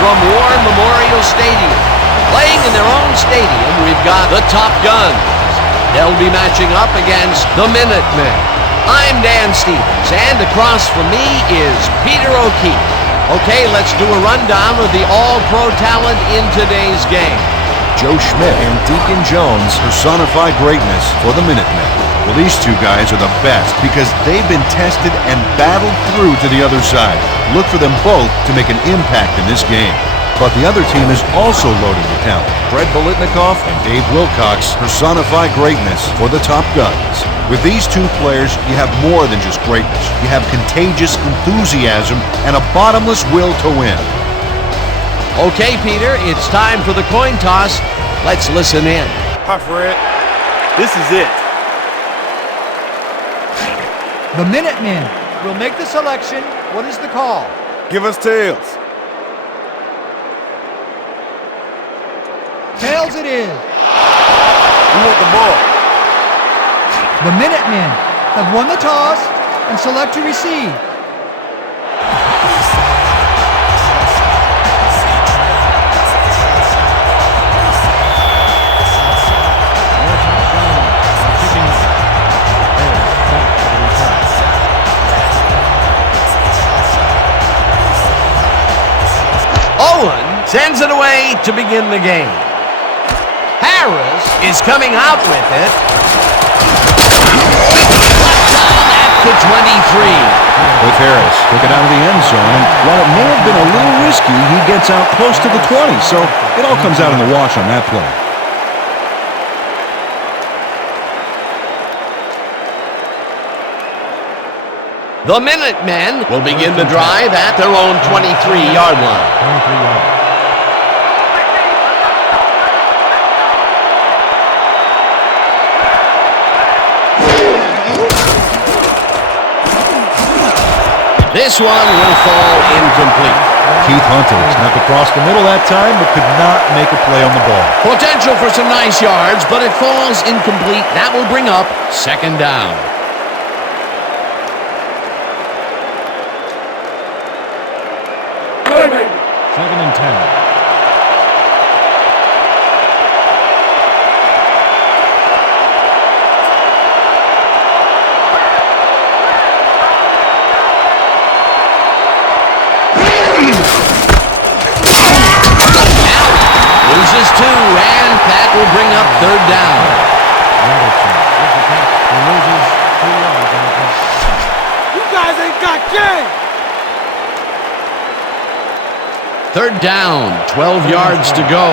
from War Memorial Stadium. Playing in their own stadium, we've got the Top Guns. They'll be matching up against the Minutemen. I'm Dan Stevens, and across from me is Peter O'Keefe. Okay, let's do a rundown of the all-pro talent in today's game. Joe Schmidt and Deacon Jones personify greatness for the Minutemen. Well, these two guys are the best because they've been tested and battled through to the other side. Look for them both to make an impact in this game. But the other team is also loaded with talent. Fred Bolitnikoff and Dave Wilcox personify greatness for the Top Guns. With these two players, you have more than just greatness. You have contagious enthusiasm and a bottomless will to win. Okay, Peter, it's time for the coin toss. Let's listen in. Hi, Fred. This is it. The Minutemen will make the selection. What is the call? Give us tails. Tails it is. We want the ball. The Minutemen have won the toss and select to receive. Owen sends it away to begin the game. Harris is coming out with it. Touchdown at the 23. With Harris took it out of the end zone, and while it may have been a little risky, he gets out close to the 20, so it all comes out in the wash on that play. The Minutemen will begin the drive at their own 23-yard line. This one will fall incomplete. Keith Hunter snuck across the middle that time, but could not make a play on the ball. Potential for some nice yards, but it falls incomplete. That will bring up second down. Second and 10. Loses two, and that will bring up third down. You guys ain't got game. Third down, 12 yards to go.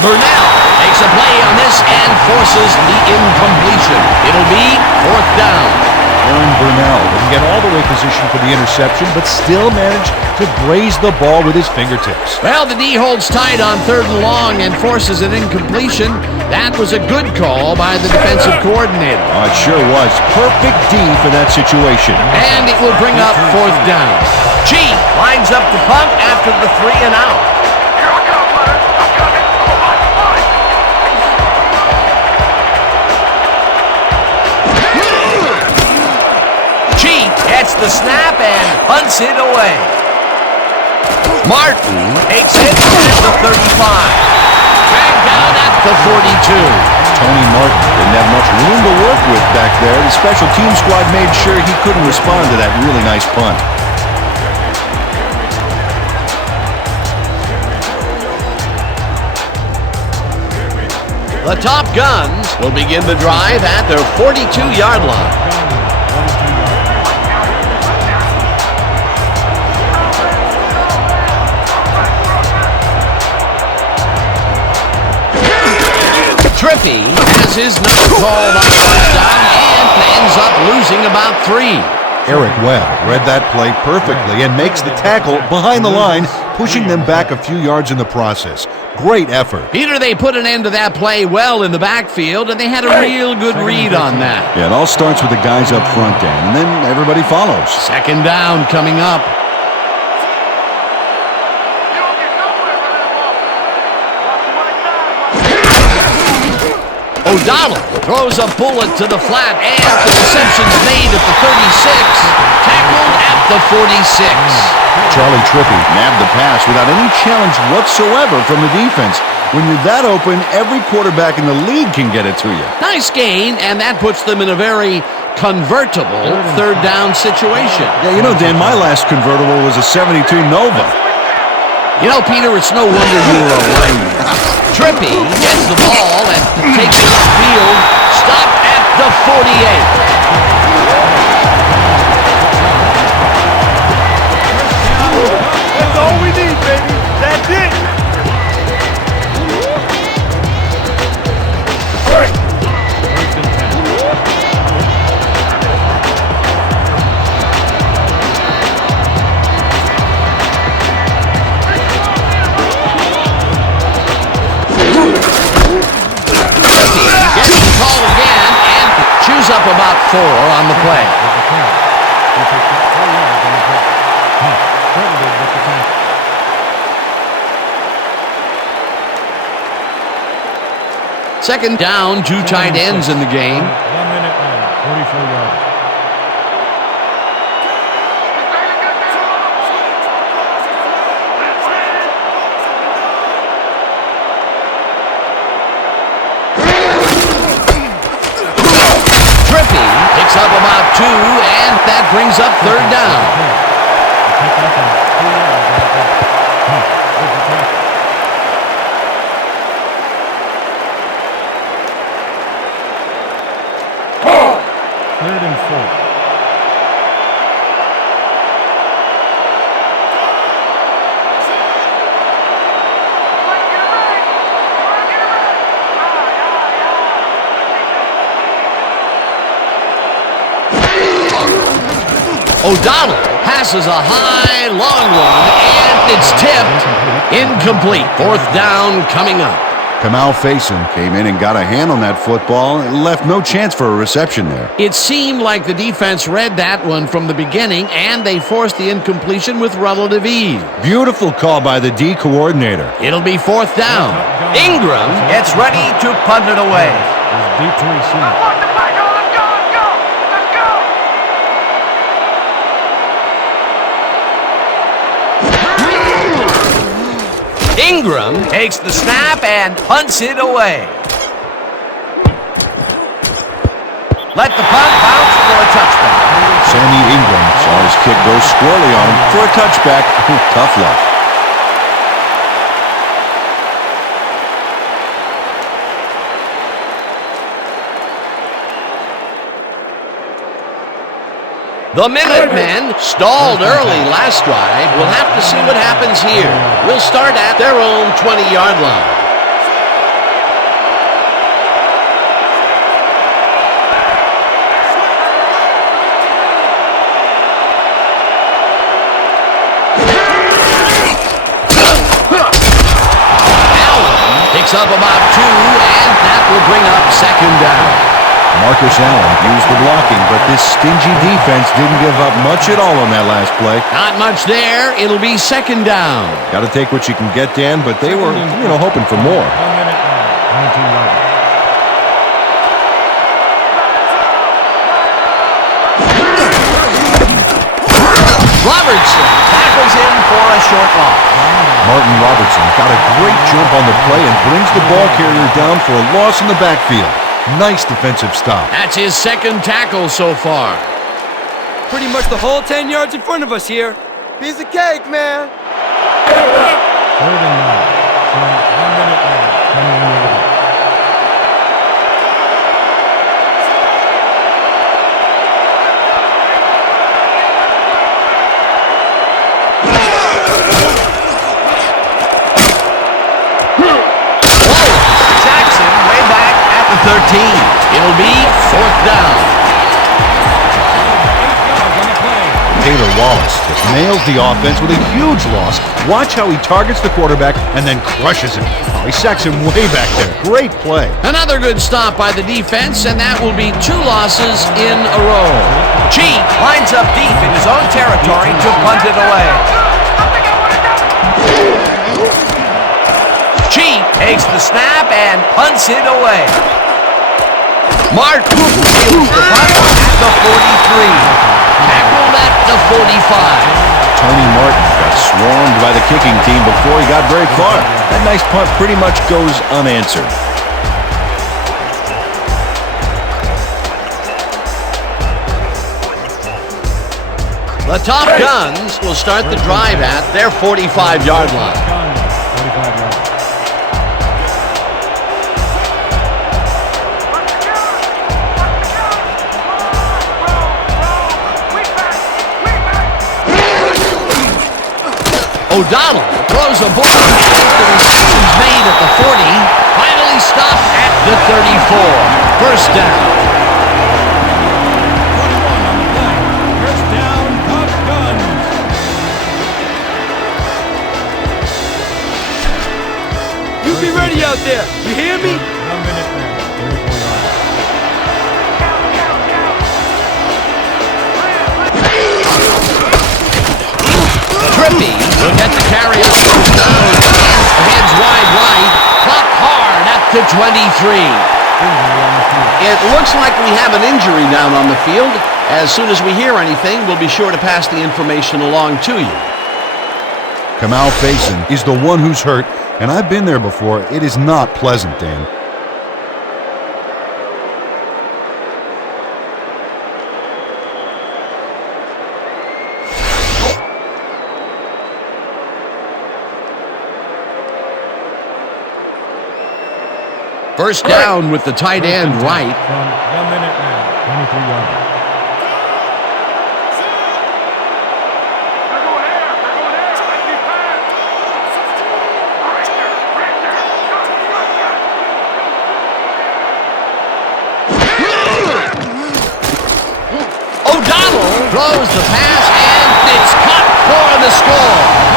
Burnell makes a play on this and forces the incompletion. It'll be fourth down. Aaron Burnell didn't get all the way positioned for the interception, but still managed to graze the ball with his fingertips. Well, the D holds tight on third and long and forces an incompletion. That was a good call by the defensive coordinator. Oh, it sure was. Perfect D for that situation. And it will bring up fourth down. Chief lines up the punt after the 3 and out. Gets the snap and punts it away. Martin takes it at the 35. Dragged down at the 42. Tony Martin didn't have much room to work with back there. The special team squad made sure he couldn't respond to that really nice punt. The Top Guns will begin the drive at their 42-yard line. Trippy has his number called on first down and ends up losing about 3. Eric Webb read that play perfectly and makes the tackle behind the line, pushing them back a few yards in the process. Great effort. Peter, they put an end to that play well in the backfield, and they had a real good read on that. Yeah, it all starts with the guys up front, Dan, and then everybody follows. Second down coming up. O'Donnell throws a bullet to the flat, and the reception's made at the 36. Tackled at the 46. Charlie Trippi nabbed the pass without any challenge whatsoever from the defense. When you're that open, every quarterback in the league can get it to you. Nice gain, and that puts them in a very convertible third down situation. Yeah, you know, Dan, my last convertible was a 72 Nova. You know, Peter, it's no wonder you were a lineman. Trippi gets the ball and takes it upfield. Stop at the 48. That's all we need, baby. That's it. First and 10. Gets the call again and chews up about 4 on the play. He picked up 4 yards on the play. Credited with the tackle. Second down, 2 tight ends in the game. 1 minute and 44 yards. Trippi picks up about 2, and that brings up third down. He picked up 2 yards on the play. With the tackle. Third and 4. O'Donnell passes a high, long one, and it's tipped. Incomplete. Fourth down coming up. Kamal Faison came in and got a hand on that football and left no chance for a reception there. It seemed like the defense read that one from the beginning, and they forced the incompletion with relative ease. Beautiful call by the D coordinator. It'll be fourth down. Ingram gets ready to punt it away. Is deep to receive. Ingram takes the snap and punts it away. Let the punt bounce for a touchback. Sammy Ingram saw his kick go squarely on him for a touchback. Tough luck. The Minutemen stalled early last drive. We'll have to see what happens here. We'll start at their own 20-yard line. Allen picks up about 2, and that will bring up second down. Marcus Allen used the blocking, but this stingy defense didn't give up much at all on that last play. Not much there. It'll be second down. Got to take what you can get, Dan, but they were, hoping for more. 1 minute and 22 yards. Robertson tackles in for a short loss. Martin Robertson got a great jump on the play and brings the ball carrier down for a loss in the backfield. Nice defensive stop. That's his second tackle so far. Pretty much the whole 10 yards in front of us here. Piece of cake, man. Third and 9. From 1 minute and 21 yards. Jackson way back at the 13. It'll be fourth down. 8 yards on the play. Taylor Wallace just nails the offense with a huge loss. Watch how he targets the quarterback and then crushes him. Oh, he sacks him way back there. Great play. Another good stop by the defense, and that will be 2 losses in a row. Cheek lines up deep in his own territory to punt it away. Cheek takes the snap and punts it away. Martin fields the punt at the 43. Tackled at the 45. Tony Martin got swarmed by the kicking team before he got very far. That nice punt pretty much goes unanswered. The Top Guns will start the drive at their 45-yard line. 45 yards. O'Donnell throws a ball. The reception's made at the 40. Finally stopped at the 34. First down. 21 on the play. First down, Top Guns. You be ready out there. You hear me? 1 minute man. 34 yards. Trippy will get the carry up first down. Heads wide right. Caught hard at the 23. It looks like we have an injury down on the field. As soon as we hear anything, we'll be sure to pass the information along to you. Kamal Faison is the one who's hurt, and I've been there before. It is not pleasant, Dan. First down with the tight end right. From 1 minute man. 23 yards. O'Donnell throws the pass, and it's caught for the score.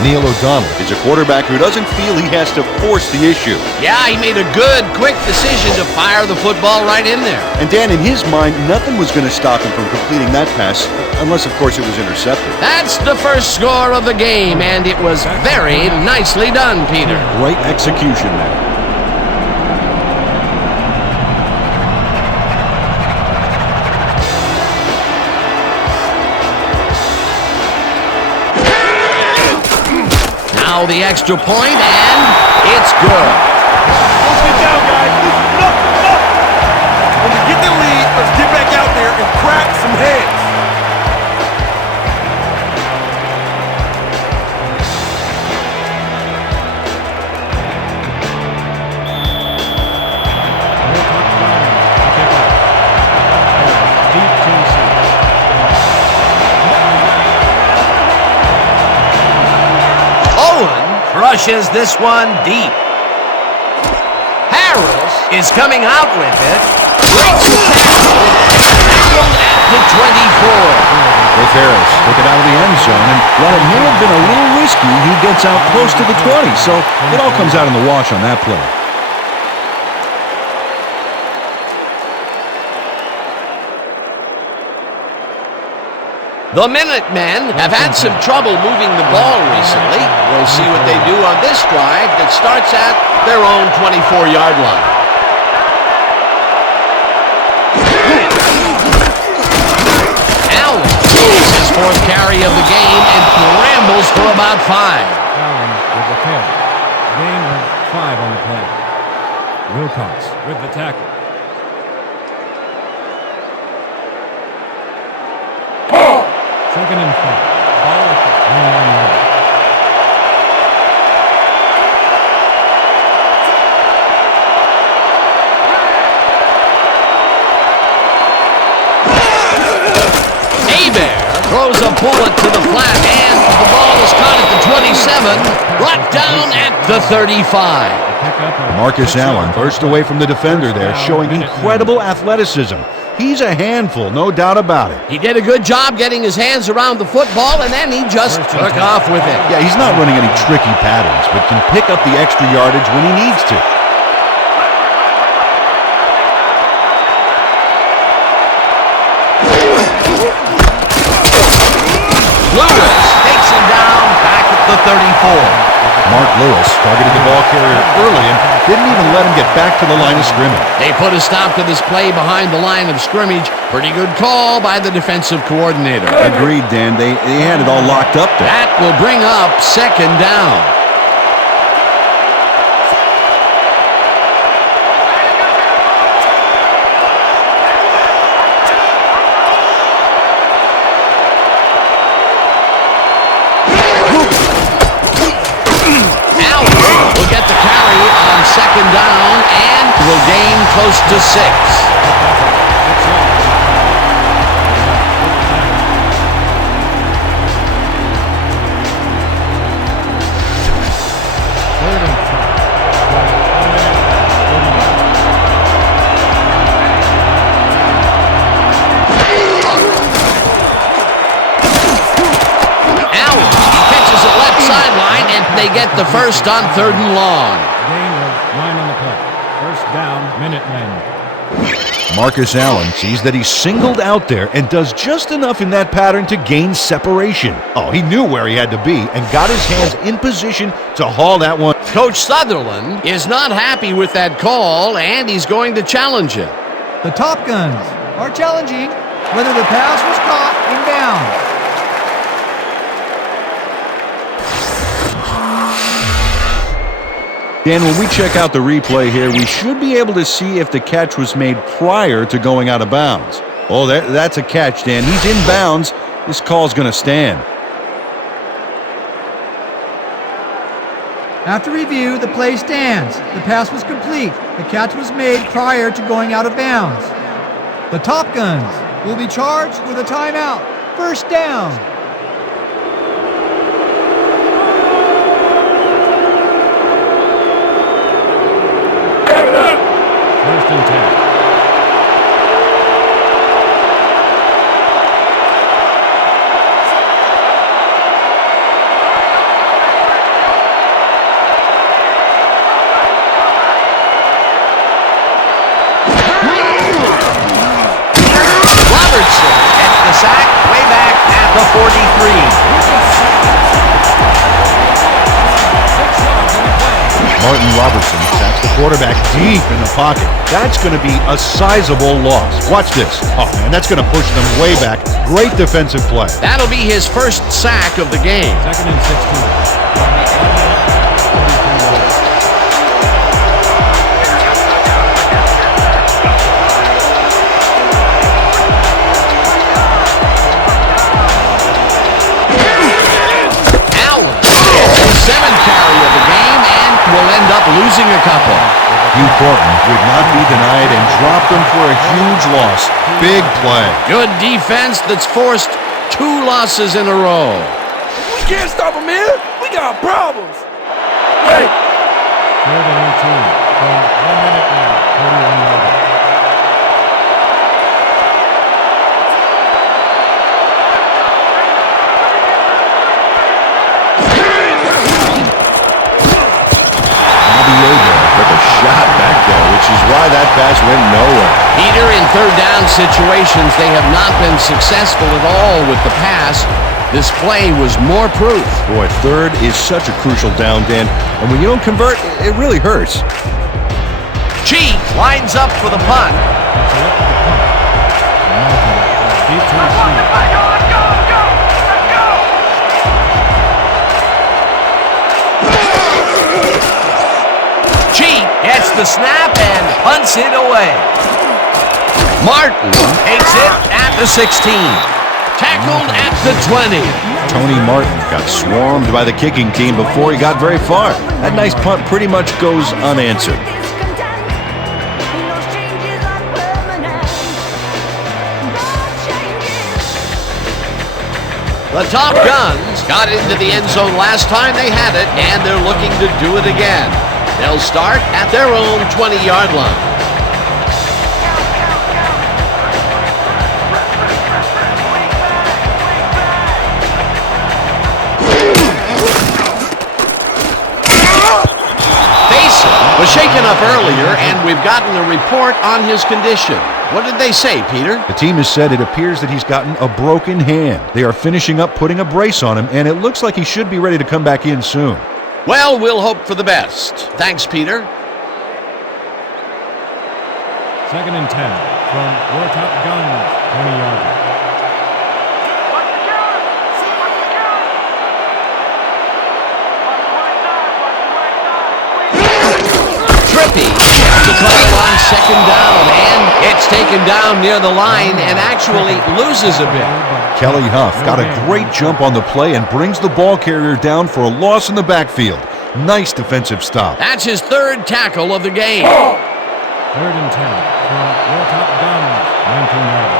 Neil O'Donnell is a quarterback who doesn't feel he has to force the issue. Yeah, he made a good, quick decision to fire the football right in there. And Dan, in his mind, nothing was going to stop him from completing that pass, unless, of course, it was intercepted. That's the first score of the game, and it was very nicely done, Peter. Great execution there. Now the extra point, and it's good. Let's get down, guys. Look. When we get the lead, let's get back out there and crack some heads. Rushes this one deep. Harris is coming out with it. Breaks the tackle. Tackled at the 24. If Harris took it out of the end zone, and while it may have been a little risky, he gets out close to the 20, so it all comes out in the wash on that play. The Minutemen have had some trouble moving the ball recently. We'll see what they do on this drive that starts at their own 24-yard line. Allen throws his fourth carry of the game and rambles for about 5. Allen with the carry. Gain of 5 on the play. Wilcox with the tackle. Second and 5. Ball at the 29-yard line. Hebert throws a bullet to the flat, and the ball is caught at the 27, brought down at the 35. Marcus Allen burst away from the defender there, showing incredible athleticism. He's a handful, no doubt about it. He did a good job getting his hands around the football, and then he just took off with it. Yeah, he's not running any tricky patterns, but can pick up the extra yardage when he needs to. Mark Lewis targeted the ball carrier early and didn't even let him get back to the line of scrimmage. They put a stop to this play behind the line of scrimmage. Pretty good call by the defensive coordinator. Agreed, Dan. They had it all locked up there. That will bring up second down. Second down and will gain close to 6. Allen, he catches it left sideline and they get the first on 3rd and long. Gain of 9 on the play. First down, Minutemen. Marcus Allen sees that he's singled out there and does just enough in that pattern to gain separation. Oh, he knew where he had to be and got his hands in position to haul that one. Coach Sutherland is not happy with that call, and he's going to challenge it. The Top Guns are challenging whether the pass was caught in bounds. Dan, when we check out the replay here, we should be able to see if the catch was made prior to going out of bounds. Oh, that's a catch, Dan. He's in bounds. This call's going to stand. After review, the play stands. The pass was complete. The catch was made prior to going out of bounds. The Top Guns will be charged with a timeout. First down. First and 10. Robertson gets the sack way back at the 43. Martin Robertson sacks the quarterback deep in the pocket. That's going to be a sizable loss. Watch this. Oh, man, that's going to push them way back. Great defensive play. That'll be his first sack of the game. Second and 16. Carry of the game and will end up losing a couple. Hugh Thornton would not be denied and dropped them for a huge loss. Big play. Good defense that's forced 2 losses in a row. We can't stop them here. We got problems. Hey. Third and 18 from 1 minute now. 31 yards. Shot back there, which is why that pass went nowhere. Peter, in third down situations, they have not been successful at all with the pass. This play was more proof. Boy, third is such a crucial down, Dan, and when you don't convert, it really hurts. Chief lines up for the punt. Deep to receive. Chief gets the snap and punts it away. Martin takes it at the 16. Tackled at the 20. Tony Martin got swarmed by the kicking team before he got very far. That nice punt pretty much goes unanswered. The Top Guns got into the end zone last time they had it, and they're looking to do it again. They'll start at their own 20-yard line. Basin was shaken taken up earlier, and we've gotten a report on his condition. What did they say, Peter? The team has said it appears that he's gotten a broken hand. They are finishing up putting a brace on him, and it looks like he should be ready to come back in soon. Well, we'll hope for the best. Thanks, Peter. 2nd and 10 from your top guns, 20 yards. Trippy gets the call on 2nd down, and it's taken down near the line and actually loses a bit. Kelly Huff got a great jump on the play and brings the ball carrier down for a loss in the backfield. Nice defensive stop. That's his 3rd tackle of the game. 3rd and 10 from your top guns, 19 yards.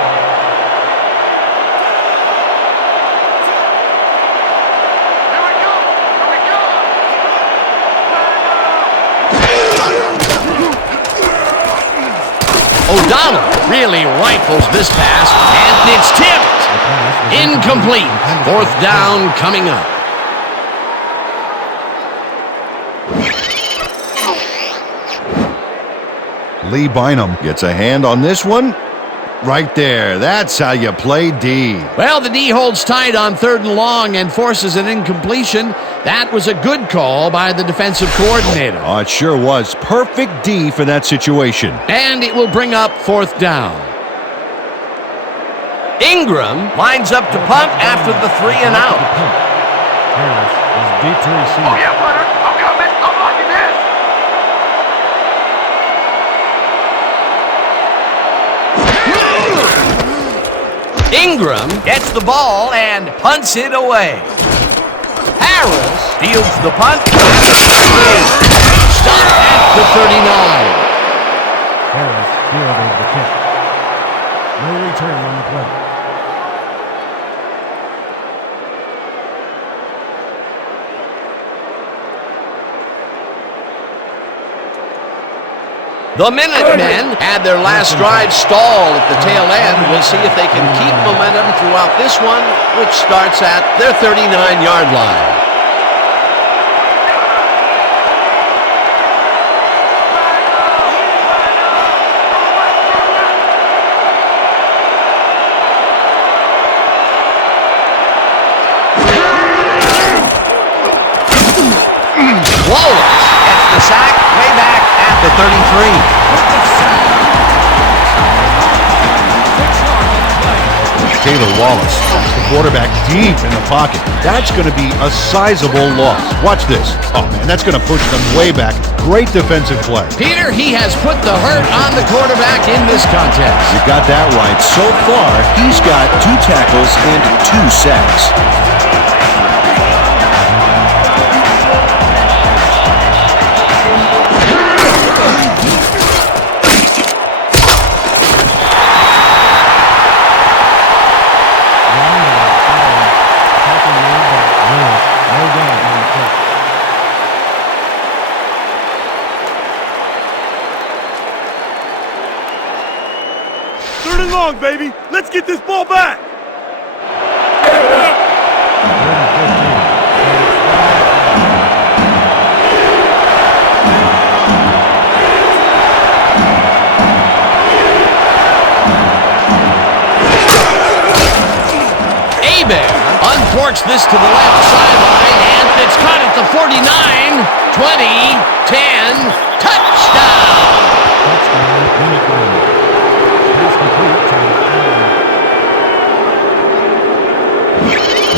O'Donnell really rifles this pass, and it's tipped. Incomplete. 4th down coming up. Lee Bynum gets a hand on this one. Right there. That's how you play D. Well, the D holds tight on 3rd and long and forces an incompletion. That was a good call by the defensive coordinator. Oh, it sure was. Perfect D for that situation. And it will bring up 4th down. Ingram lines up to punt after the 3 and out. Harris is deep to receive. Oh, yeah, Butter. I'm coming. I'm blocking this. Ingram gets the ball and punts it away. Harris fields the punt. Stopped at the 39. Harris fielded the kick. No return on the play. The Minutemen had their last drive stall at the tail end. We'll see if they can keep momentum throughout this one, which starts at their 39-yard line. Wallace gets the sack way back at the 33. Taylor Wallace puts the quarterback deep in the pocket. That's going to be a sizable loss. Watch this. Oh, man, that's going to push them way back. Great defensive play. Peter, he has put the hurt on the quarterback in this contest. You got that right. So far, he's got 2 tackles and 2 sacks. Third and long, baby. Let's get this ball back. Abear unforks this to the left sideline, and it's caught at the 49, 20, 10, touchdown!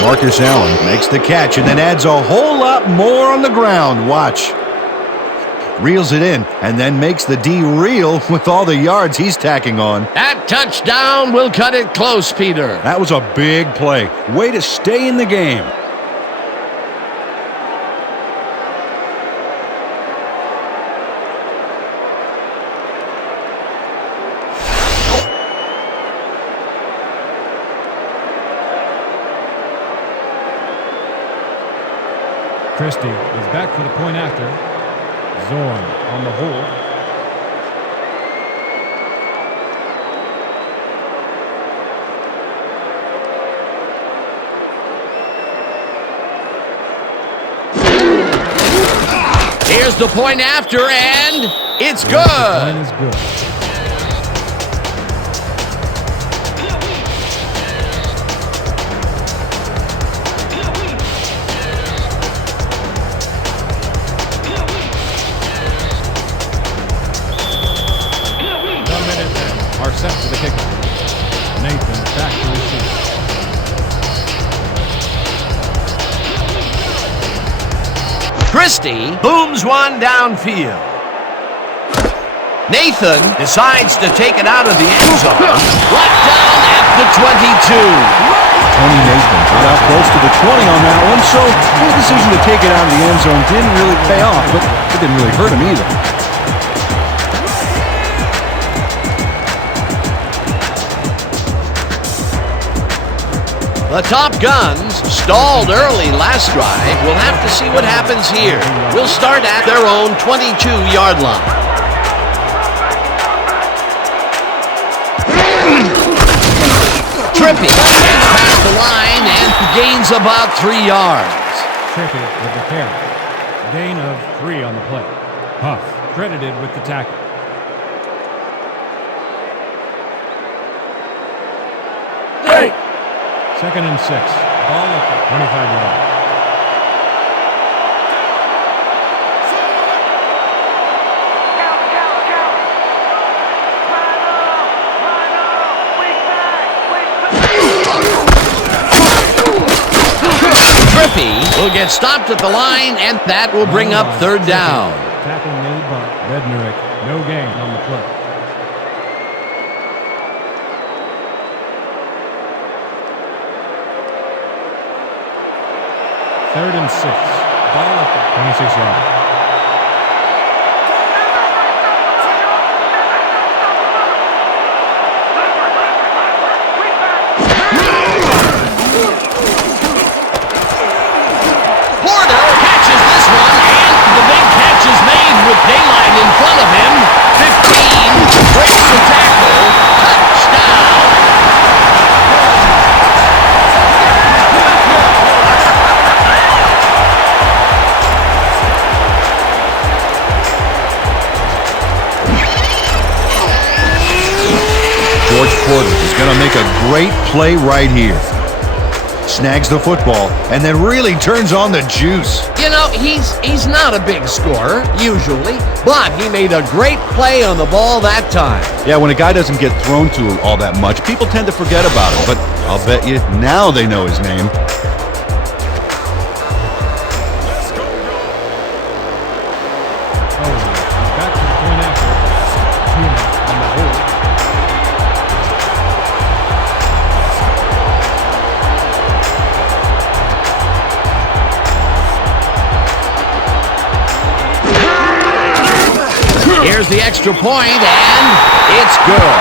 Marcus Allen makes the catch and then adds a whole lot more on the ground. Watch. Reels it in and then makes the D reel with all the yards he's tacking on. That touchdown will cut it close, Peter. That was a big play. Way to stay in the game. Christie is back for the point after. Zorn on the hold. Here's the point after, and It's The line good. is good. The Minutemen are set for the kickoff. Nathan back to receive. Christie booms one downfield. Nathan decides to take it out of the end zone. Brought down at the 22. Tony Nathan got out close to the 20 on that one, so his decision to take it out of the end zone didn't really pay off, but it didn't really hurt him either. The Top Guns stalled early last drive. We'll have to see what happens here. We'll start at their own 22-yard line. Trippy gets past the line and gains about 3 yards. Trippy with the carry. Gain of 3 on the play. Huff credited with the tackle. Second and 6. Ball at the 25-yard. Trippy will get stopped at the line, and that will bring up third down. Tackle made by Bednarik. No gain on the play. Third and 6. Ball at the 26-yard. Porter catches this one, and the big catch is made with daylight in front of him. 15 breaks the tackle. Touchdown. George Porter is going to make a great play right here. Snags the football and then really turns on the juice. You know, he's not a big scorer, usually, but he made a great play on the ball that time. Yeah, when a guy doesn't get thrown to all that much, people tend to forget about him. But I'll bet you now they know his name. Oh, he's back to the point after. Puma on the hold. Here's the extra point, and it's good.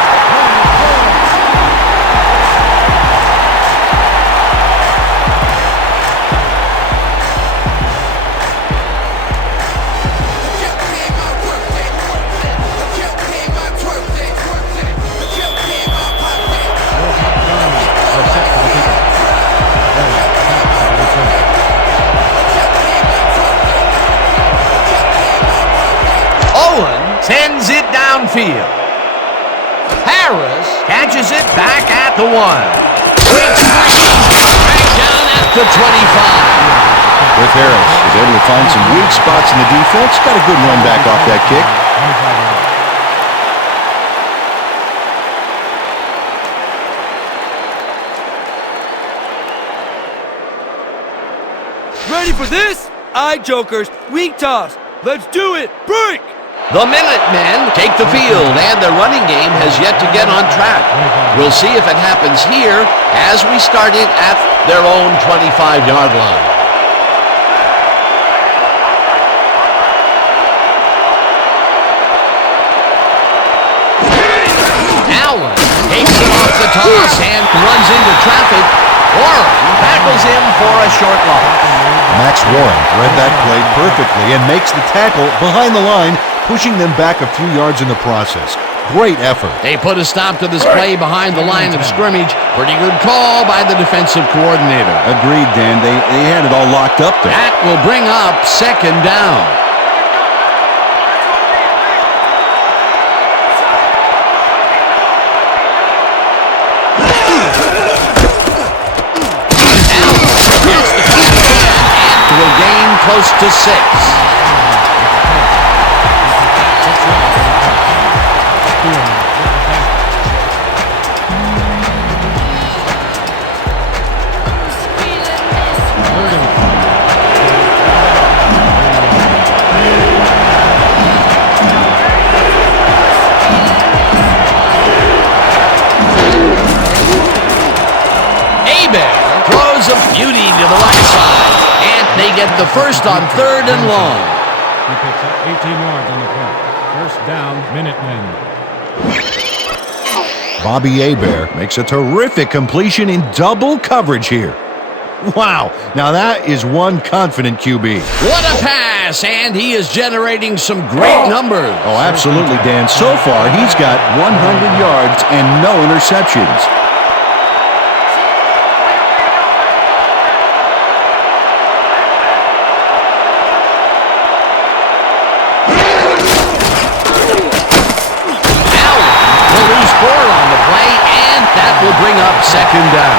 Sends it downfield. Harris catches it back at the 1. Quick screen, back down at the 25. With Harris is able to find some weak spots in the defense. Got a good run back off that kick. 25 yards. Ready for this? Eye jokers, weak toss. Let's do it. Break! The Minutemen take the field, and their running game has yet to get on track. We'll see if it happens here as we start it at their own 25-yard line. Allen takes it off the toss and runs into traffic. Warren tackles him for a short loss. Max Warren read that play perfectly and makes the tackle behind the line, pushing them back a few yards in the process. Great effort. They put a stop to this play behind the line of scrimmage. Pretty good call by the defensive coordinator. Agreed, Dan. They had it all locked up there. That will bring up second down. close to 6. Throws a beauty to the right side, and they get the first on 3rd and long. He picks up 18 yards on the play. First down, Minutemen. Bobby Hebert makes a terrific completion in double coverage here. Wow, now that is one confident QB. What a pass, and he is generating some great numbers. Oh, absolutely, Dan. So far, he's got 100 yards and no interceptions. Will bring up 2nd down.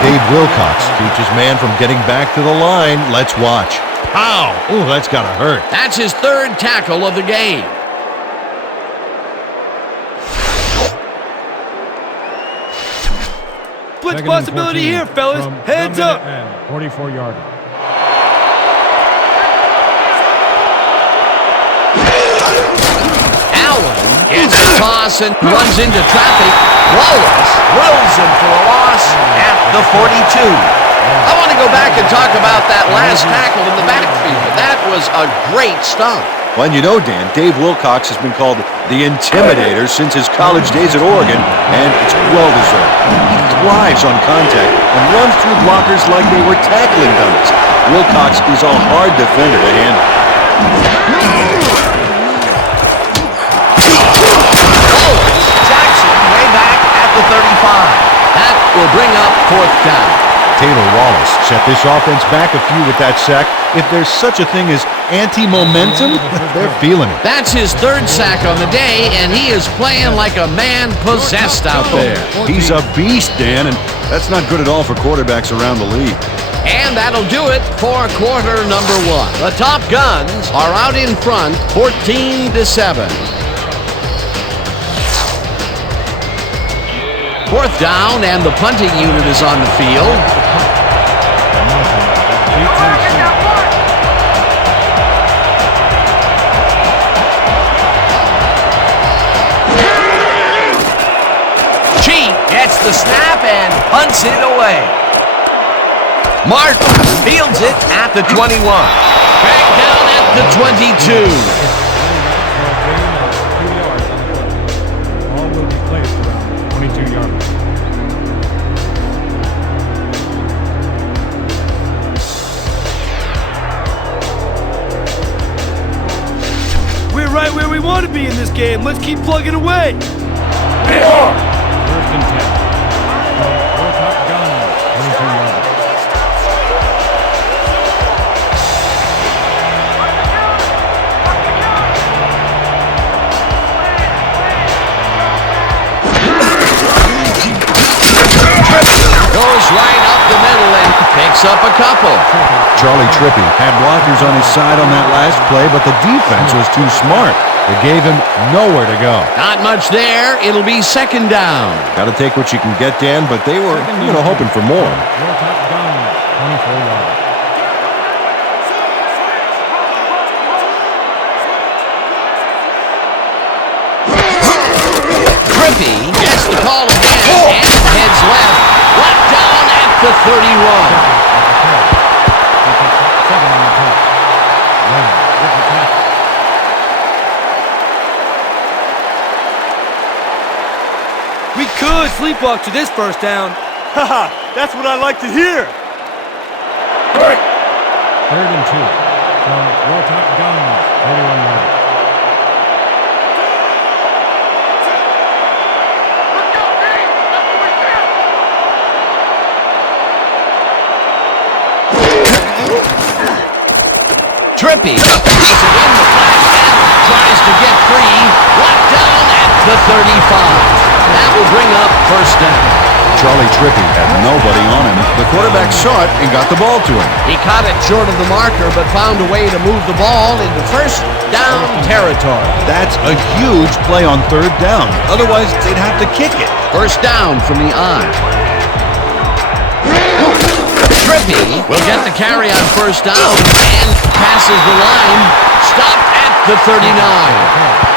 Dave Wilcox keeps his man from getting back to the line. Let's watch. Ow! Oh, that's gotta hurt. That's his 3rd tackle of the game. Blitz possibility here, fellas. Heads up. 44-yarder. Gets a toss and runs into traffic. Wallace wills him for a loss at the 42. I want to go back and talk about that last tackle in the backfield. That was a great stop. Well, you know, Dan, Dave Wilcox has been called the Intimidator since his college days at Oregon, and it's well-deserved. He thrives on contact and runs through blockers like they were tackling dummies. Wilcox is a hard defender to handle. The 35. That will bring up 4th down. Taylor Wallace set this offense back a few with that sack. If there's such a thing as anti-momentum, they're feeling it. That's his 3rd sack on the day, and he is playing like a man possessed out there. He's a beast, Dan, and that's not good at all for quarterbacks around the league. And that'll do it for quarter number 1. The Top Guns are out in front, 14-7. 4th down, and the punting unit is on the field. Cheat gets the snap and punts it away. Martin fields it at the 21. Back down at the 22. We're right where we want to be in this game. Let's keep plugging away. 1st and 10. Top Guns, 22 yards. Goes right up the middle and picks up a couple. Charlie Trippi had blockers on his side on that last play, but the defense was too smart. It gave him nowhere to go. Not much there. It'll be 2nd down. Got to take what you can get, Dan, but they were, hoping for more. Your Top Guns, 24 yards. Trippi gets the call again and heads left. Left down at the 31. We could sleepwalk to this 1st down. Haha, that's what I like to hear. 3rd and 2 from your Top Guns, 31 yards. Trippi puts it in the flat and tries to get free. Locked down at the 35. That will bring up 1st down. Charlie Trippi had nobody on him. The quarterback saw it and got the ball to him. He caught it short of the marker, but found a way to move the ball into first down territory. That's a huge play on third down. Otherwise, they'd have to kick it. First down from the I. Trippi will get the carry on first down and passes the line. Stopped at the 39.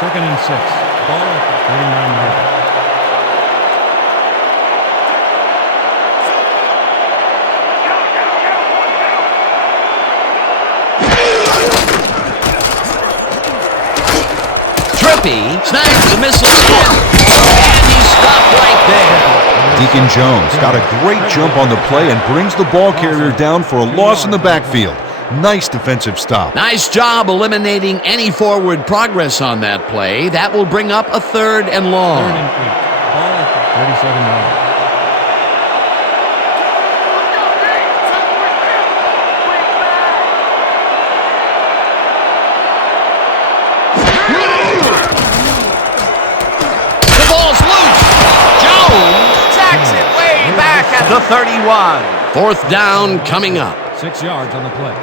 Second and 6. Ball at the 39-yard. Trippi snags the missile and he's stopped right there. Deacon Jones got a great jump on the play and brings the ball carrier down for a loss in the backfield. Nice defensive stop. Nice job eliminating any forward progress on that play. That will bring up a third and long. Third and 8. Ball at the 37-yard. The ball's loose. Jones sacks it way back at the 31. Fourth down coming up. 6 yards on the play.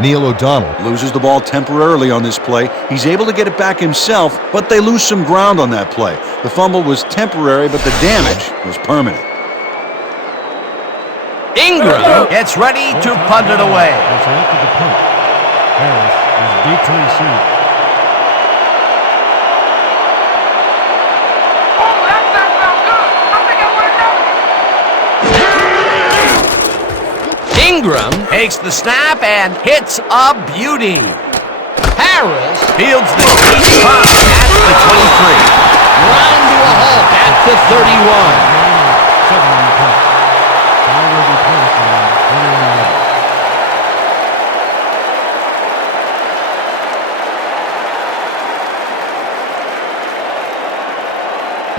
Neil O'Donnell loses the ball temporarily on this play. He's able to get it back himself, but they lose some ground on that play. The fumble was temporary, but the damage was permanent. Ingram gets ready to punt it away. It's after the punt. Harris is deep to receive. Ingram takes the snap and hits a beauty. Harris fields the deep punt at the 23. Round to a halt at the 31. 7 on the punt. Ball will be placed on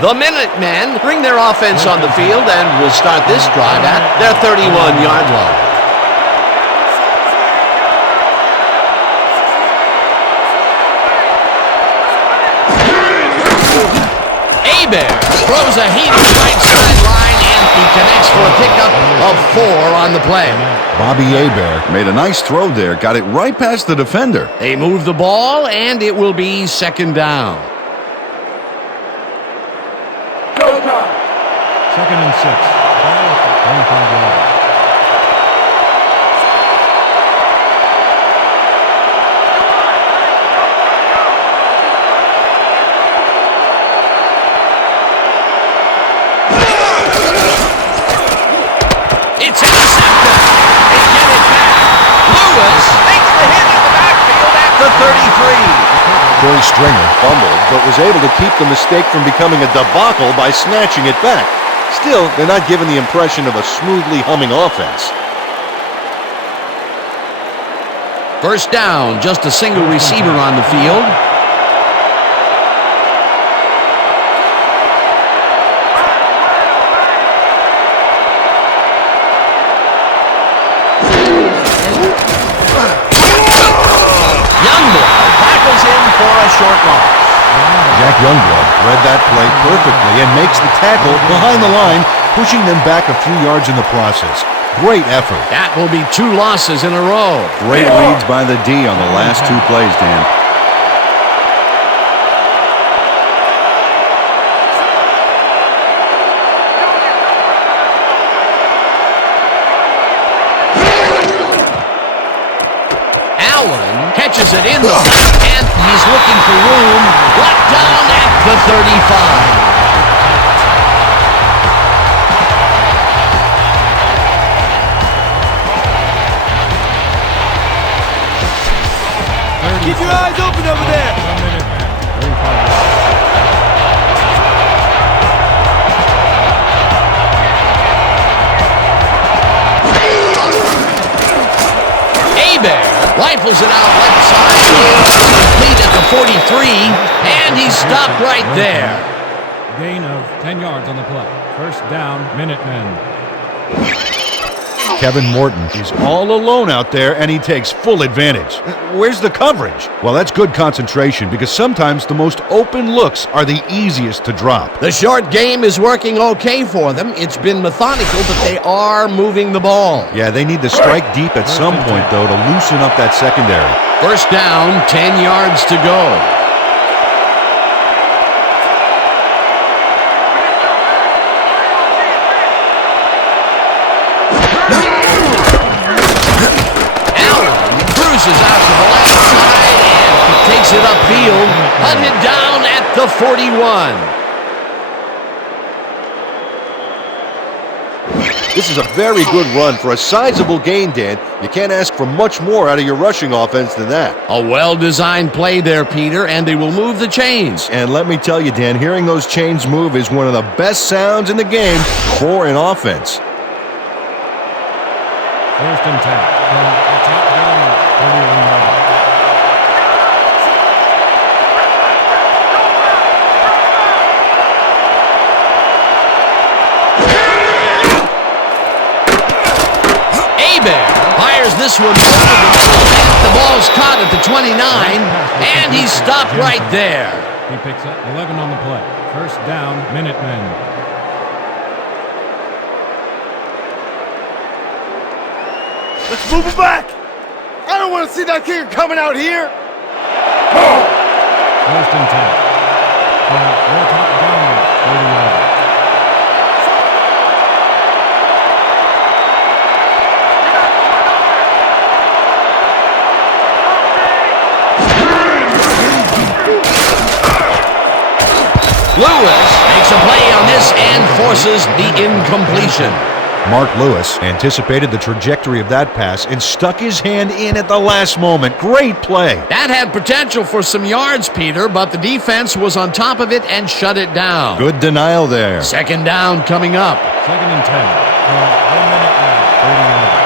31. The Minutemen bring their offense on the field and will start this drive at their 31-yard line. Hebert throws a heater right sideline and he connects for a pickup of 4 on the play. Bobby Hebert made a nice throw there, got it right past the defender. They move the ball and it will be second down. Second and 6. Ball at the 25-yard. It's intercepted. They get it back. Lewis makes the hit in the backfield at the 33. Corey Stringer fumbled, but was able to keep the mistake from becoming a debacle by snatching it back. Still, they're not giving the impression of a smoothly humming offense. First down, just a single receiver on the field. Youngblood tackles in for a short loss. Jack Youngblood read that play perfectly and makes the tackle behind the line, pushing them back a few yards in the process. Great effort. That will be 2 losses in a row. Great reads by the D on the last 2 plays, Dan. Allen catches it in the back, and he's looking for room. Brought down at the 35. Keep your eyes open over there. 1 minute. 35 yards. Hebert rifles it out left side. Complete at the 43, and he's stopped right there. Gain of 10 yards on the play. First down, Minutemen. Kevin Morton is all alone out there, and he takes full advantage. Where's the coverage? Well, that's good concentration, because sometimes the most open looks are the easiest to drop. The short game is working okay for them. It's been methodical, but they are moving the ball. Yeah, they need to strike deep at some point, though, to loosen up that secondary. First down, 10 yards to go. Is out to the left side and takes it upfield, hunted down at the 41. This is a very good run for a sizable gain, Dan. You can't ask for much more out of your rushing offense than that. A well-designed play there, Peter, and they will move the chains. And let me tell you, Dan, hearing those chains move is one of the best sounds in the game for an offense. First and 10. From the top down, 31 yards. Fires this one over the middle. The ball's caught at the 29, and he's stopped right there. He picks up 11 on the play. First down, Minutemen. Let's move it back. I don't want to see that kicker coming out here. First and 10. From the top down, 30 yards. Lewis makes a play on this and forces the incompletion. Mark Lewis anticipated the trajectory of that pass and stuck his hand in at the last moment. Great play. That had potential for some yards, Peter, but the defense was on top of it and shut it down. Good denial there. Second down coming up. Second and 10. From 1 minute now, 30 yards.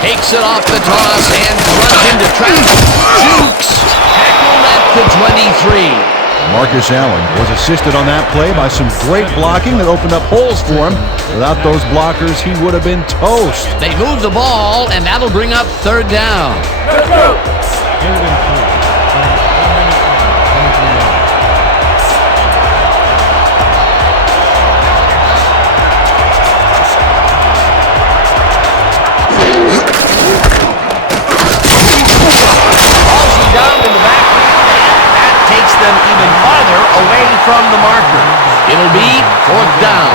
Takes it off the toss and runs into traffic. Jukes. Tackled at the 23. Marcus Allen was assisted on that play by some great blocking that opened up holes for him. Without those blockers, he would have been toast. They move the ball, and that'll bring up third down. Third and 3. From 1 minute now, 23 yards. Down in the backfield, and that takes them even farther away from the marker. It'll be fourth down.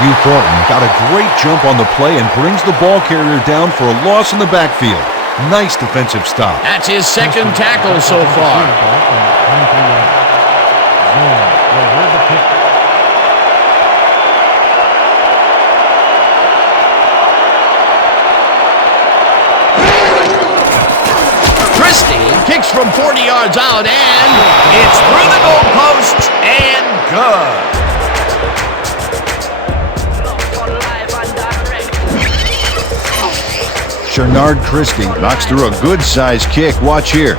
Hugh Thornton got a great jump on the play and brings the ball carrier down for a loss in the backfield. Nice defensive stop. That's his second tackle so far. Kicks from 40 yards out, and it's through the goalposts and good. Shenard Christie knocks through a good-sized kick. Watch here.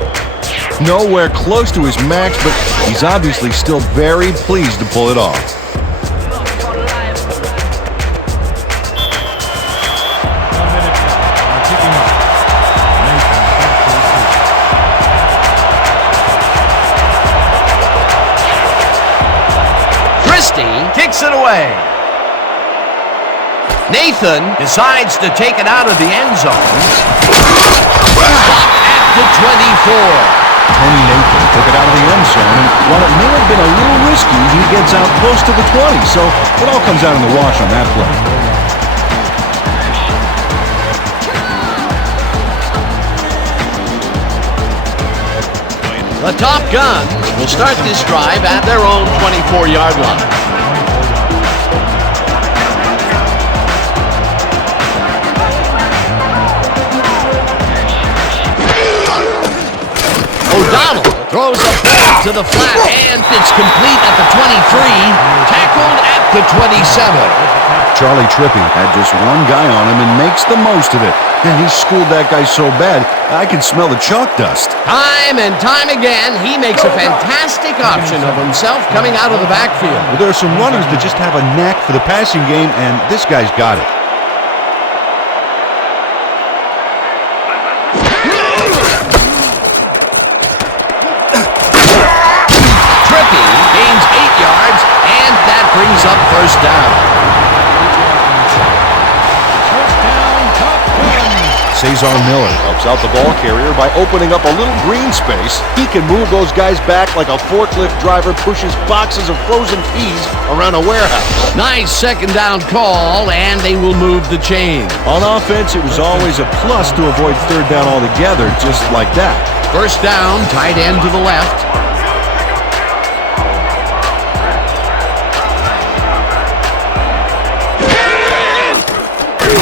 Nowhere close to his max, but he's obviously still very pleased to pull it off. Kicks it away. Nathan decides to take it out of the end zone. Stop at the 24. Tony Nathan took it out of the end zone, and while it may have been a little risky, he gets out close to the 20, so it all comes out in the wash on that play. The Top Guns will start this drive at their own 24-yard line. O'Donnell throws a ball to the flat, and it's complete at the 23, tackled at the 27. Charlie Trippi had just one guy on him and makes the most of it. And he schooled that guy so bad, I can smell the chalk dust. Time and time again, he makes a fantastic option of himself coming out of the backfield. Well, there are some runners that just have a knack for the passing game, and this guy's got it. Trippi gains 8 yards, and that brings up first down. Cesar Miller helps out the ball carrier by opening up a little green space. He can move those guys back like a forklift driver pushes boxes of frozen peas around a warehouse. Nice second down call, and they will move the chain. On offense, it was always a plus to avoid third down altogether, just like that. First down, tight end to the left.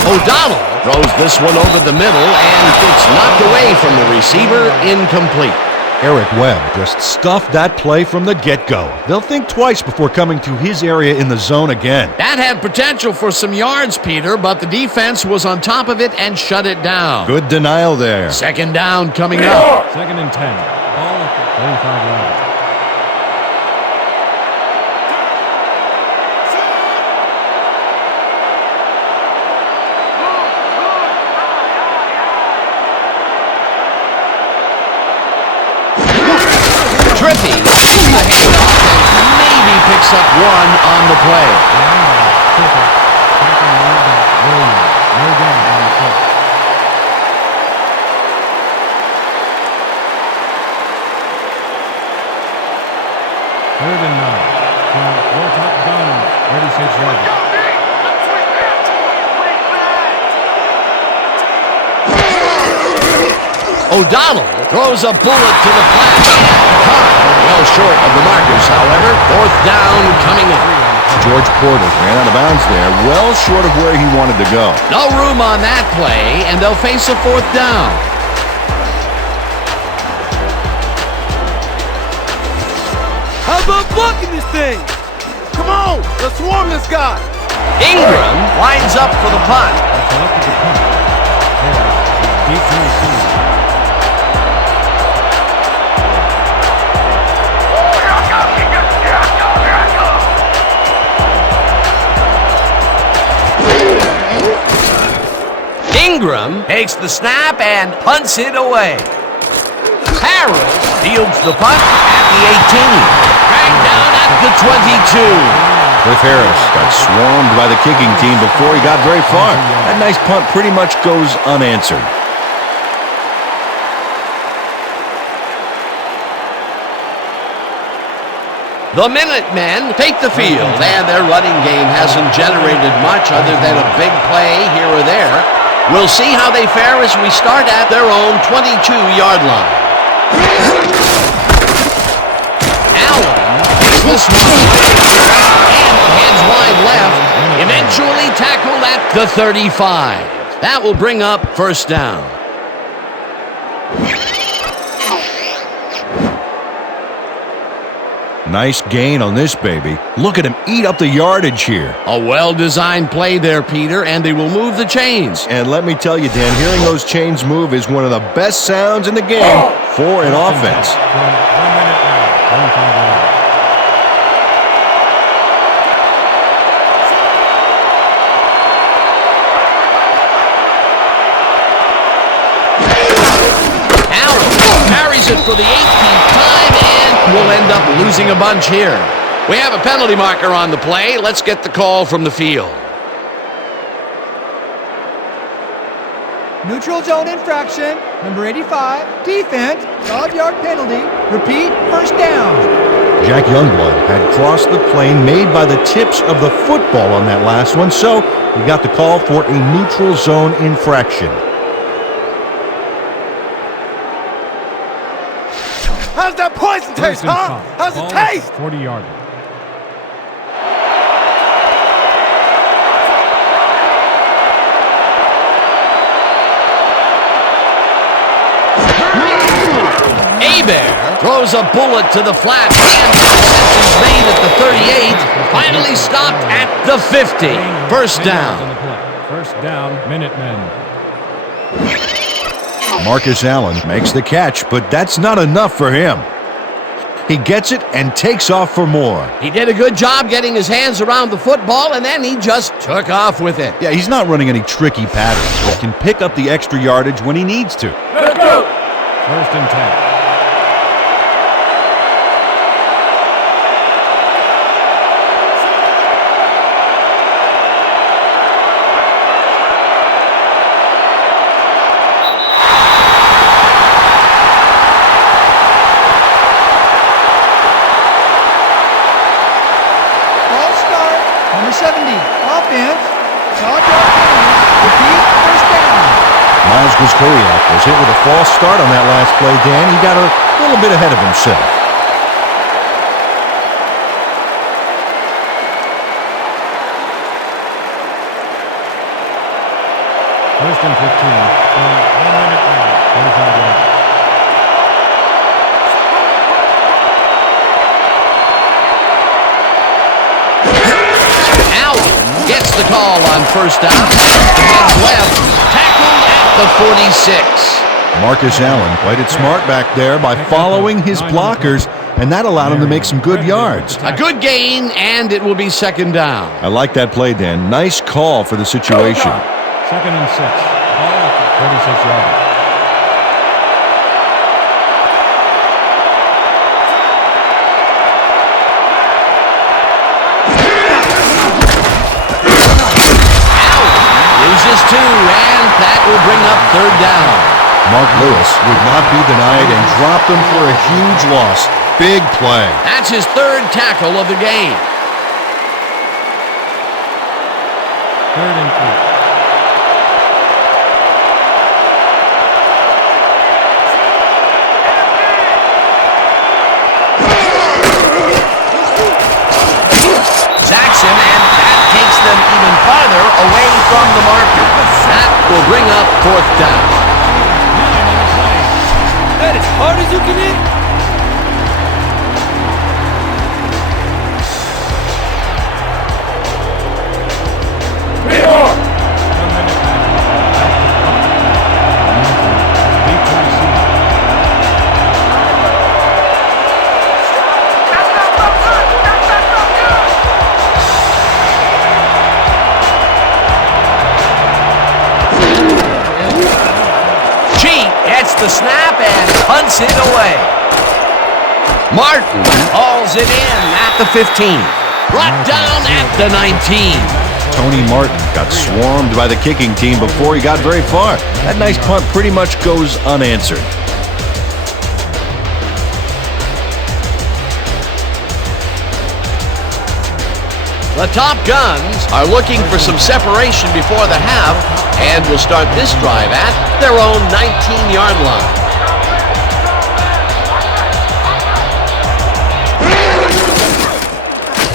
O'Donnell throws this one over the middle, and it's knocked away from the receiver, incomplete. Eric Webb just stuffed that play from the get-go. They'll think twice before coming to his area in the zone again. That had potential for some yards, Peter, but the defense was on top of it and shut it down. Good denial there. Second down coming up. 2nd and 10. Ball at the 35-yard line. Trippi gets the handoff and maybe picks up one on the play. No gain on the play. Third and 9. From your top gun, 36 yards. O'Donnell throws a bullet to the flat. Well short of the markers, however. Fourth down coming up. George Porter ran out of bounds there, well short of where he wanted to go. No room on that play, and they'll face a fourth down. How about blocking this thing? Come on, let's swarm this guy. Ingram lines up for the punt. Selected the punt. Deep to receive. Ingram takes the snap and punts it away. Harris fields the punt at the 18. Dragged down at the 22. Cliff Harris got swarmed by the kicking team before he got very far. That nice punt pretty much goes unanswered. The Minutemen take the field, and their running game hasn't generated much other than a big play here or there. We'll see how they fare as we start at their own 22-yard line. Allen takes this one and heads wide left, eventually tackled at the 35. That will bring up first down. Nice gain on this baby. Look at him eat up the yardage here. A well-designed play there, Peter, and they will move the chains. And let me tell you, Dan, hearing those chains move is one of the best sounds in the game for an offense. 1 minute now. 25 yards. Allen carries it for the 18th time, and we'll end up losing a bunch here. We have a penalty marker on the play. Let's get the call from the field. Neutral zone infraction, number 85, defense, 5-yard penalty. Repeat, first down. Jack Youngblood had crossed the plane made by the tips of the football on that last one, so he got the call for a neutral zone infraction. How's that poison taste, huh? How's it taste? 40-yard. Hebert throws a bullet to the flat and sets his main lead at the 38, finally stopped at the 50. First down. First down, Minutemen. Marcus Allen makes the catch, but that's not enough for him. He gets it and takes off for more. He did a good job getting his hands around the football, and then he just took off with it. Yeah, he's not running any tricky patterns, but can pick up the extra yardage when he needs to. Let's go. First and 10. Number 70, offense. Repeat, first down. Miles Guskowiak was hit with a false start on that last play, Dan. He got a little bit ahead of himself. First and 15. 1 minute now. 45 yards. Gets the call on first down. Heads left. Tackled at the 46. Marcus Allen played it smart back there by following his blockers, and that allowed him to make some good yards. A good gain, and it will be second down. I like that play, Dan. Nice call for the situation. Second and 6. Ball at the 36 yards. Two, and that will bring up third down. Mark Lewis would not be denied and dropped them for a huge loss. Big play. That's his third tackle of the game. Third and 3. Sacks him, and that takes them even farther away from the marker. That will bring up fourth down. That as hard as you can hit. The snap and punts it away. Martin hauls it in at the 15. Brought down at the 19. Tony Martin got swarmed by the kicking team before he got very far. That nice punt pretty much goes unanswered. The Top Guns are looking for some separation before the half and will start this drive at their own 19-yard line.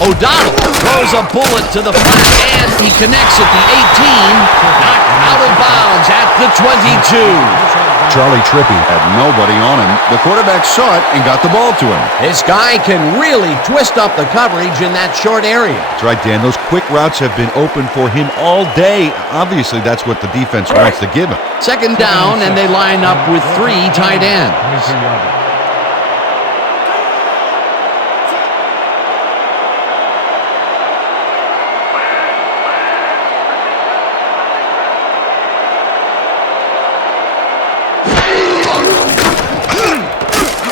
O'Donnell throws a bullet to the flat, and he connects at the 18, knocked out of bounds at the 22. Charlie Trippi had nobody on him. The quarterback saw it and got the ball to him. This guy can really twist up the coverage in that short area. That's right, Dan. Those quick routes have been open for him all day. Obviously, that's what the defense wants to give him. Second down, and they line up with 3 tight ends.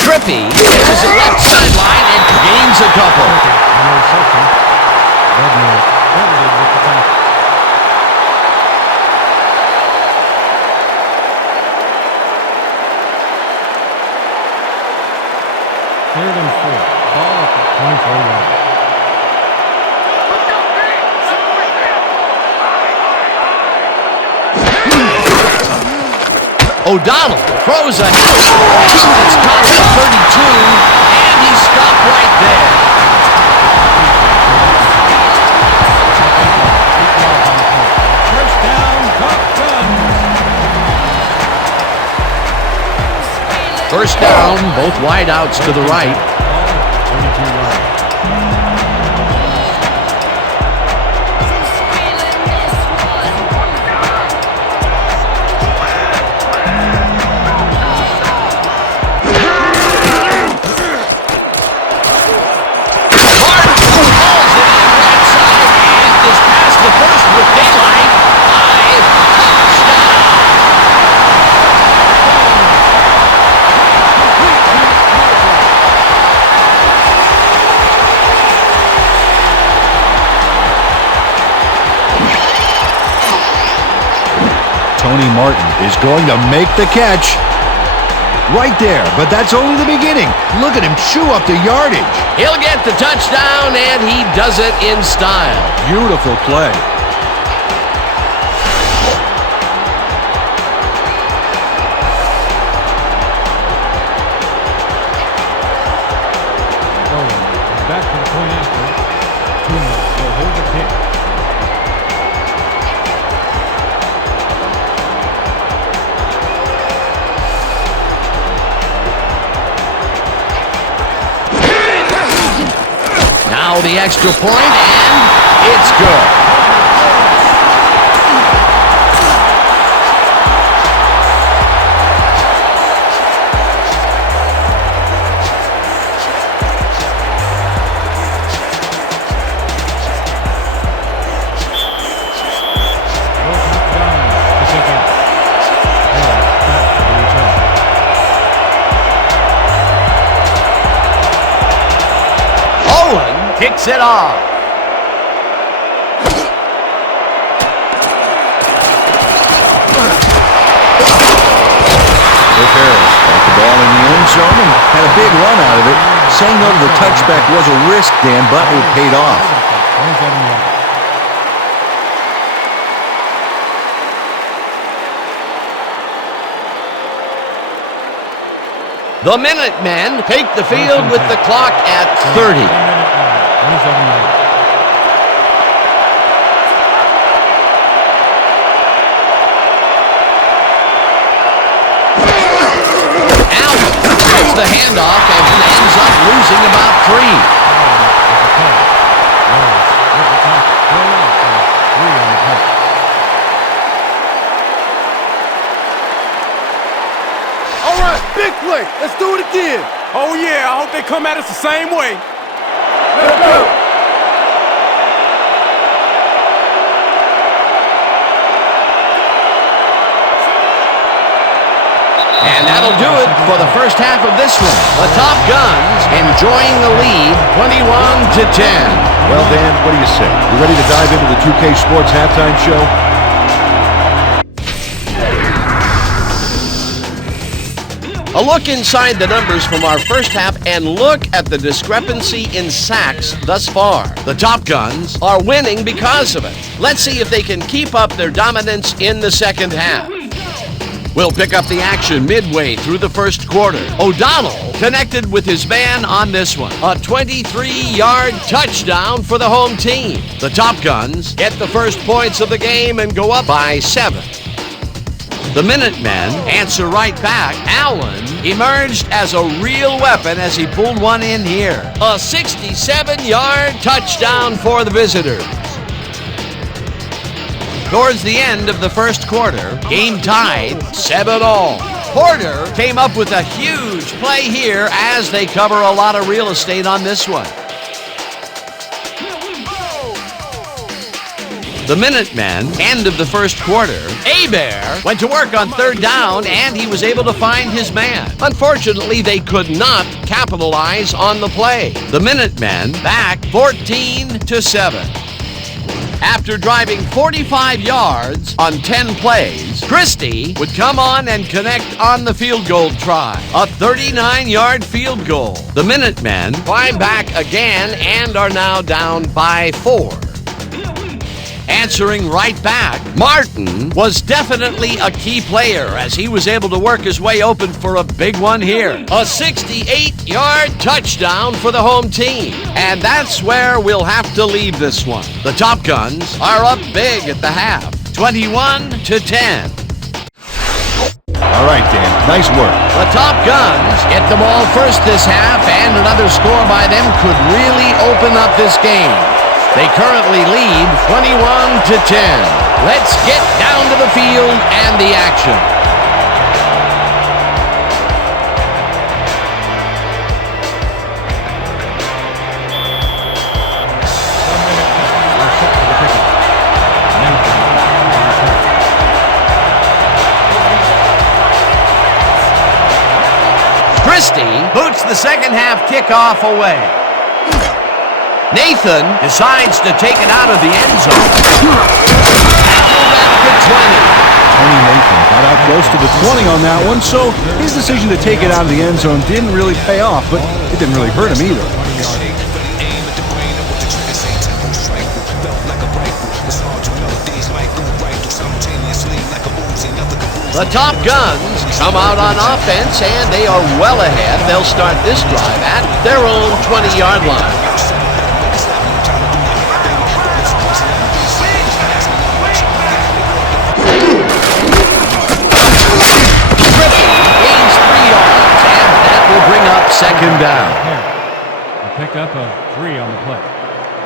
Trippy is the left sideline and gains a couple. Third and 4. Ball at the 24-yard line. O'Donnell throws a it's caught at 32, and he's stopped right there. First down, Top Gun. First down, both wideouts to the right. Ball at 32 yards. Tony Martin is going to make the catch. Right there, but that's only the beginning. Look at him chew up the yardage. He'll get the touchdown, and he does it in style. Beautiful play. Back to the point after. Tuma will hold the kick. Now the extra point, and it's good. Kicks it off. Rick Harris got the ball in the end zone and had a big run out of it. Saying no to the touchback was a risk, Dan, but it paid off. The Minutemen take the field with the clock at 30. Allen gets the handoff and ends up losing about 3. All right, big play. Let's do it again. Oh, yeah, I hope they come at us the same way. Let's go. And that'll do it for the first half of this one. The Top Guns enjoying the lead 21-10. Well, Dan, what do you say? You ready to dive into the 2K Sports halftime show? A look inside the numbers from our first half, and look at the discrepancy in sacks thus far. The Top Guns are winning because of it. Let's see if they can keep up their dominance in the second half. We'll pick up the action midway through the first quarter. O'Donnell connected with his man on this one. A 23-yard touchdown for the home team. The Top Guns get the first points of the game and go up by 7. The Minutemen answer right back. Allen emerged as a real weapon as he pulled one in here. A 67-yard touchdown for the visitors. Towards the end of the first quarter, game tied 7-all. Porter came up with a huge play here as they cover a lot of real estate on this one. The Minutemen, end of the first quarter, Hebert went to work on third down, and he was able to find his man. Unfortunately, they could not capitalize on the play. The Minutemen back 14-7. After driving 45 yards on 10 plays, Christie would come on and connect on the field goal try. A 39-yard field goal. The Minutemen climb back again and are now down by 4. Answering right back, Martin was definitely a key player as he was able to work his way open for a big one here. A 68-yard touchdown for the home team. And that's where we'll have to leave this one. The Top Guns are up big at the half, 21-10. All right, Dan. Nice work. The Top Guns get the ball first this half, and another score by them could really open up this game. They currently lead 21-10. Let's get down to the field and the action. Christie boots the second half kickoff away. Nathan decides to take it out of the end zone. Tackle back to 20. Tony Nathan to the 20 on that one, so his decision to take it out of the end zone didn't really pay off, but it didn't really hurt him either. The Top Guns come out on offense, and they are well ahead. They'll start this drive at their own 20-yard line. Trippy gains 3 yards, and that will bring up second down. A pickup of 3 on the play.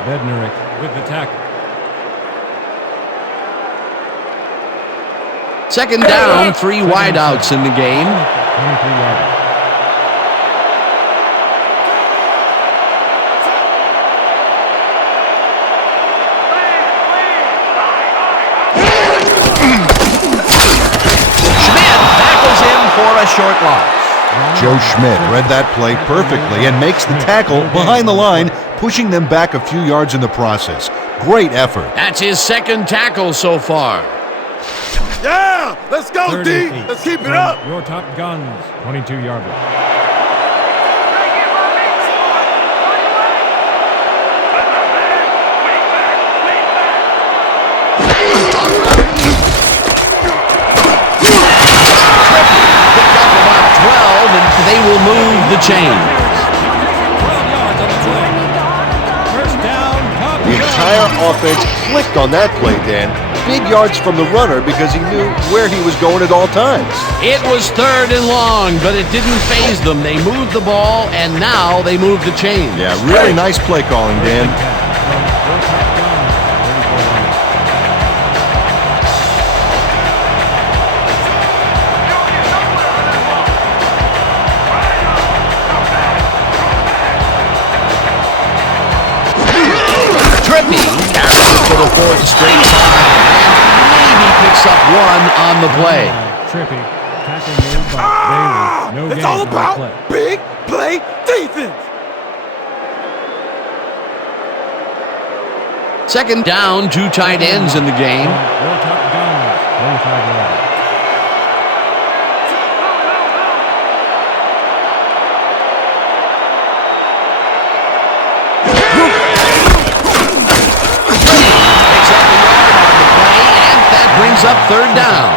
Bednarik with the tackle. Second down, 3 wideouts in the game. 23 yards. Schmidt tackles him for a short loss. Joe Schmidt read that play perfectly and makes the tackle behind the line, pushing them back a few yards in the process. Great effort. That's his second tackle so far. Yeah! Let's go, D! 38 Let's keep it from up! Your Top Guns, 22-yard line. Picked up about 12, and they will move the chain. 12 yards on the play. First down, Top The Guns. entire offense clicked on that play, Dan. Big yards from the runner because he knew where he was going at all times. It was 3rd and long, but it didn't faze them. They moved the ball, and now they move the chain. Yeah, really nice play calling, Dan. Your Top Guns, 34 yards. Trippy carries for the 4th straight time, and maybe picks up 1 on the play. Trippy, tackle made by Bailey. No It's gain all on the about play. big play defense! Second down, 2 tight ends in the game. Your Top Guns, 35 yards. Picks up the yard on the play, and that brings up 3rd down.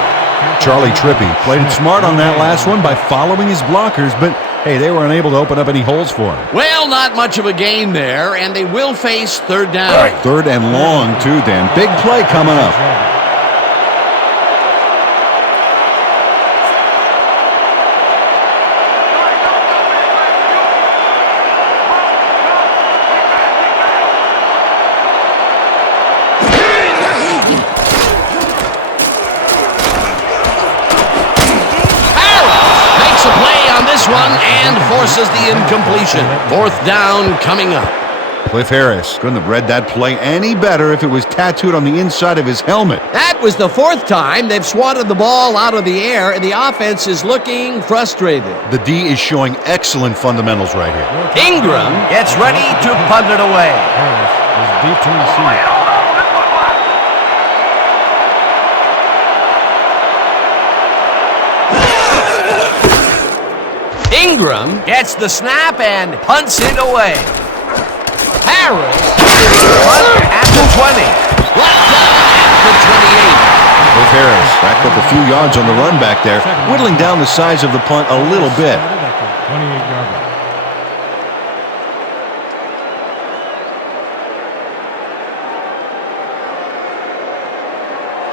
Charlie Trippy played it smart on that last one by following his blockers, but hey, they were unable to open up any holes for him. Well, not much of a gain there, and they will face 3rd down. 3rd and long, too, Dan. Big play coming up. Makes a play on this one and forces the incompletion. 4th down coming up. Cliff Harris couldn't have read that play any better if it was tattooed on the inside of his helmet. That was the 4th time they've swatted the ball out of the air, and the offense is looking frustrated. The D is showing excellent fundamentals right here. Ingram gets ready to punt it away. Harris is deep to receive. Ingram gets the snap and punts it away. Harris punt at the 20. Left down at the 28. Cliff Harris racked up a few yards on the run back there, whittling down the size of the punt a little bit. Started at the 28-yard line.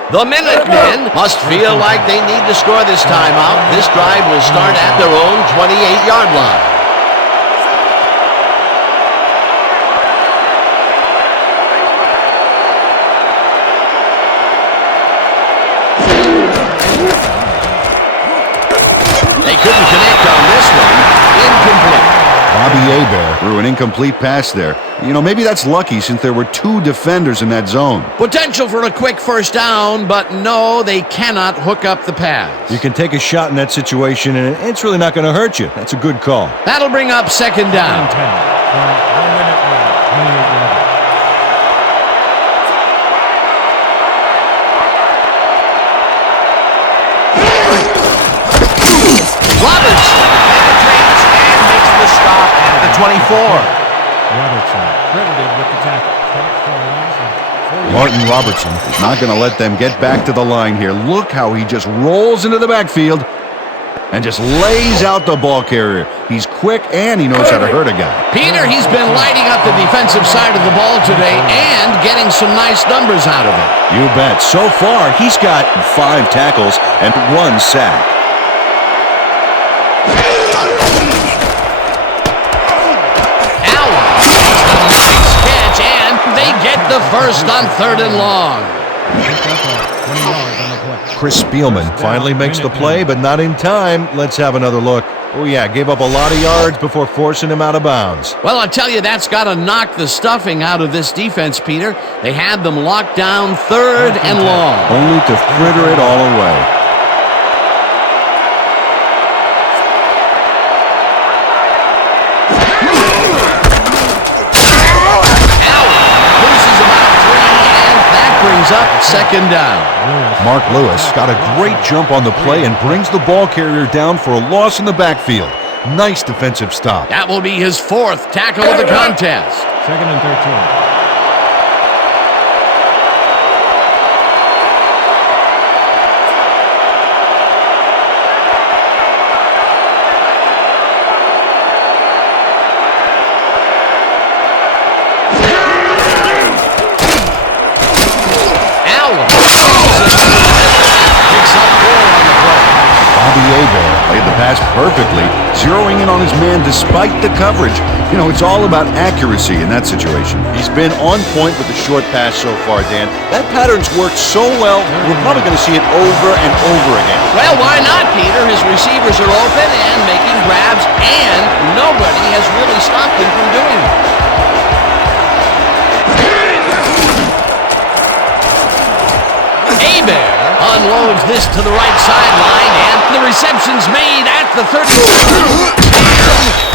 The Minutemen must feel like they need to score this time out. This drive will start at their own 28-yard line. They couldn't connect on this one. Incomplete. Bobby Hebert threw an incomplete pass there. You know, maybe that's lucky since there were 2 defenders in that zone. Potential for a quick first down, but no, they cannot hook up the pass. You can take a shot in that situation, and it's really not going to hurt you. That's a good call. That'll bring up second down. 10 from 1 minute and 28 yards. 24. Robertson credited with the tackle. Martin Robertson is not going to let them get back to the line here. Look how he just rolls into the backfield and just lays out the ball carrier. He's quick and he knows how to hurt a guy. Peter, he's been lighting up the defensive side of the ball today and getting some nice numbers out of it. You bet. So far, he's got 5 tackles and 1 sack. Allen makes a nice catch, and they get the first on 3rd and long. Chris Spielman finally makes the play, but not in time. Let's have another look. Oh, yeah, gave up a lot of yards before forcing him out of bounds. Well, I'll tell you, that's got to knock the stuffing out of this defense, Peter. They had them locked down 3rd and long. Only to fritter it all away. Brings up 2nd down. Mark Lewis got a great jump on the play and brings the ball carrier down for a loss in the backfield. Nice defensive stop. That will be his 4th tackle of the contest. 2nd and 13. Played the pass perfectly, zeroing in on his man despite the coverage. You know, it's all about accuracy in that situation. He's been on point with the short pass so far, Dan. That pattern's worked so well, we're probably going to see it over and over again. Well, why not, Peter? His receivers are open and making grabs, and nobody has really stopped him from doing it. Hebert unloads this to the right sideline, and the reception's made at the 30.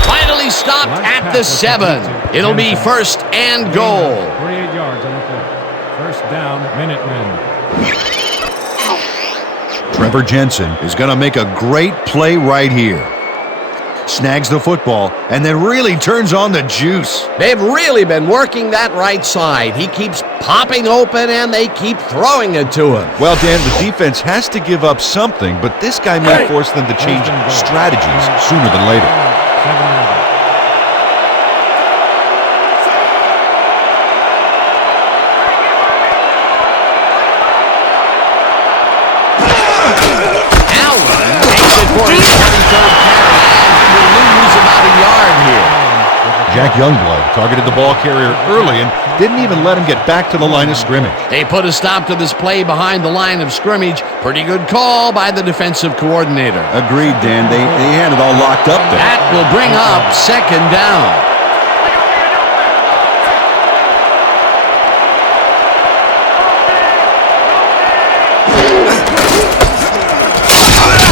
Finally stopped at the 7. It'll be 1st and goal. 48 yards on the play. 1st down, Minutemen. Trevor Jensen is going to make a great play right here. Snags the football, and then really turns on the juice. They've really been working that right side. He keeps popping open, and they keep throwing it to him. Well, Dan, the defense has to give up something, but this guy may force them to change strategies sooner than later. Allen takes it for his 23rd carry. About a yard here. Jack Youngblood targeted the ball carrier early and didn't even let him get back to the line of scrimmage. They put a stop to this play behind the line of scrimmage. Pretty good call by the defensive coordinator. Agreed, Dan. They had it all locked up there. That will bring up 2nd down.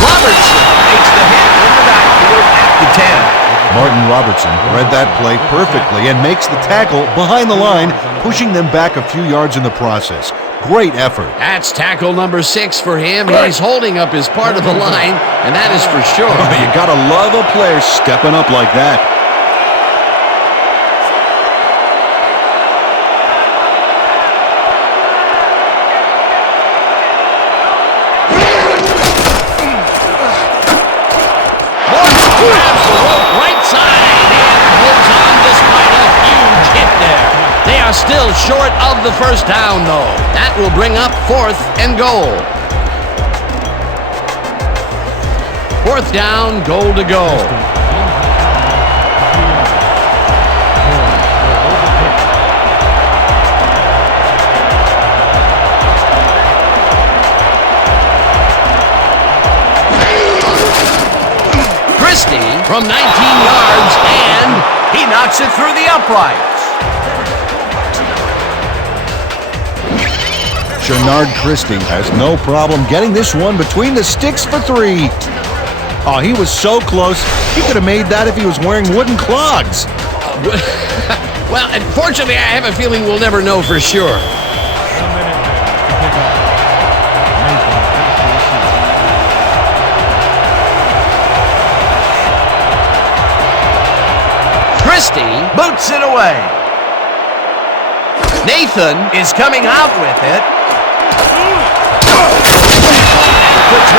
Robertson makes the hit in the backfield at the 10. Martin Robertson read that play perfectly and makes the tackle behind the line, pushing them back a few yards in the process. Great effort. That's tackle number 6 for him. He's holding up his part of the line, and that is for sure. Oh, you gotta love a player stepping up like that. Grabs the rope right side and holds on despite a huge hit there. They are still short of the 1st down, though. That will bring up 4th and goal. 4th down, goal to go. From 19 yards, and he knocks it through the uprights. Shenard Christie has no problem getting this one between the sticks for 3. Oh, he was so close. He could have made that if he was wearing wooden clogs. Well, unfortunately, I have a feeling we'll never know for sure. Christie boots it away. Nathan is coming out with it. At the 25.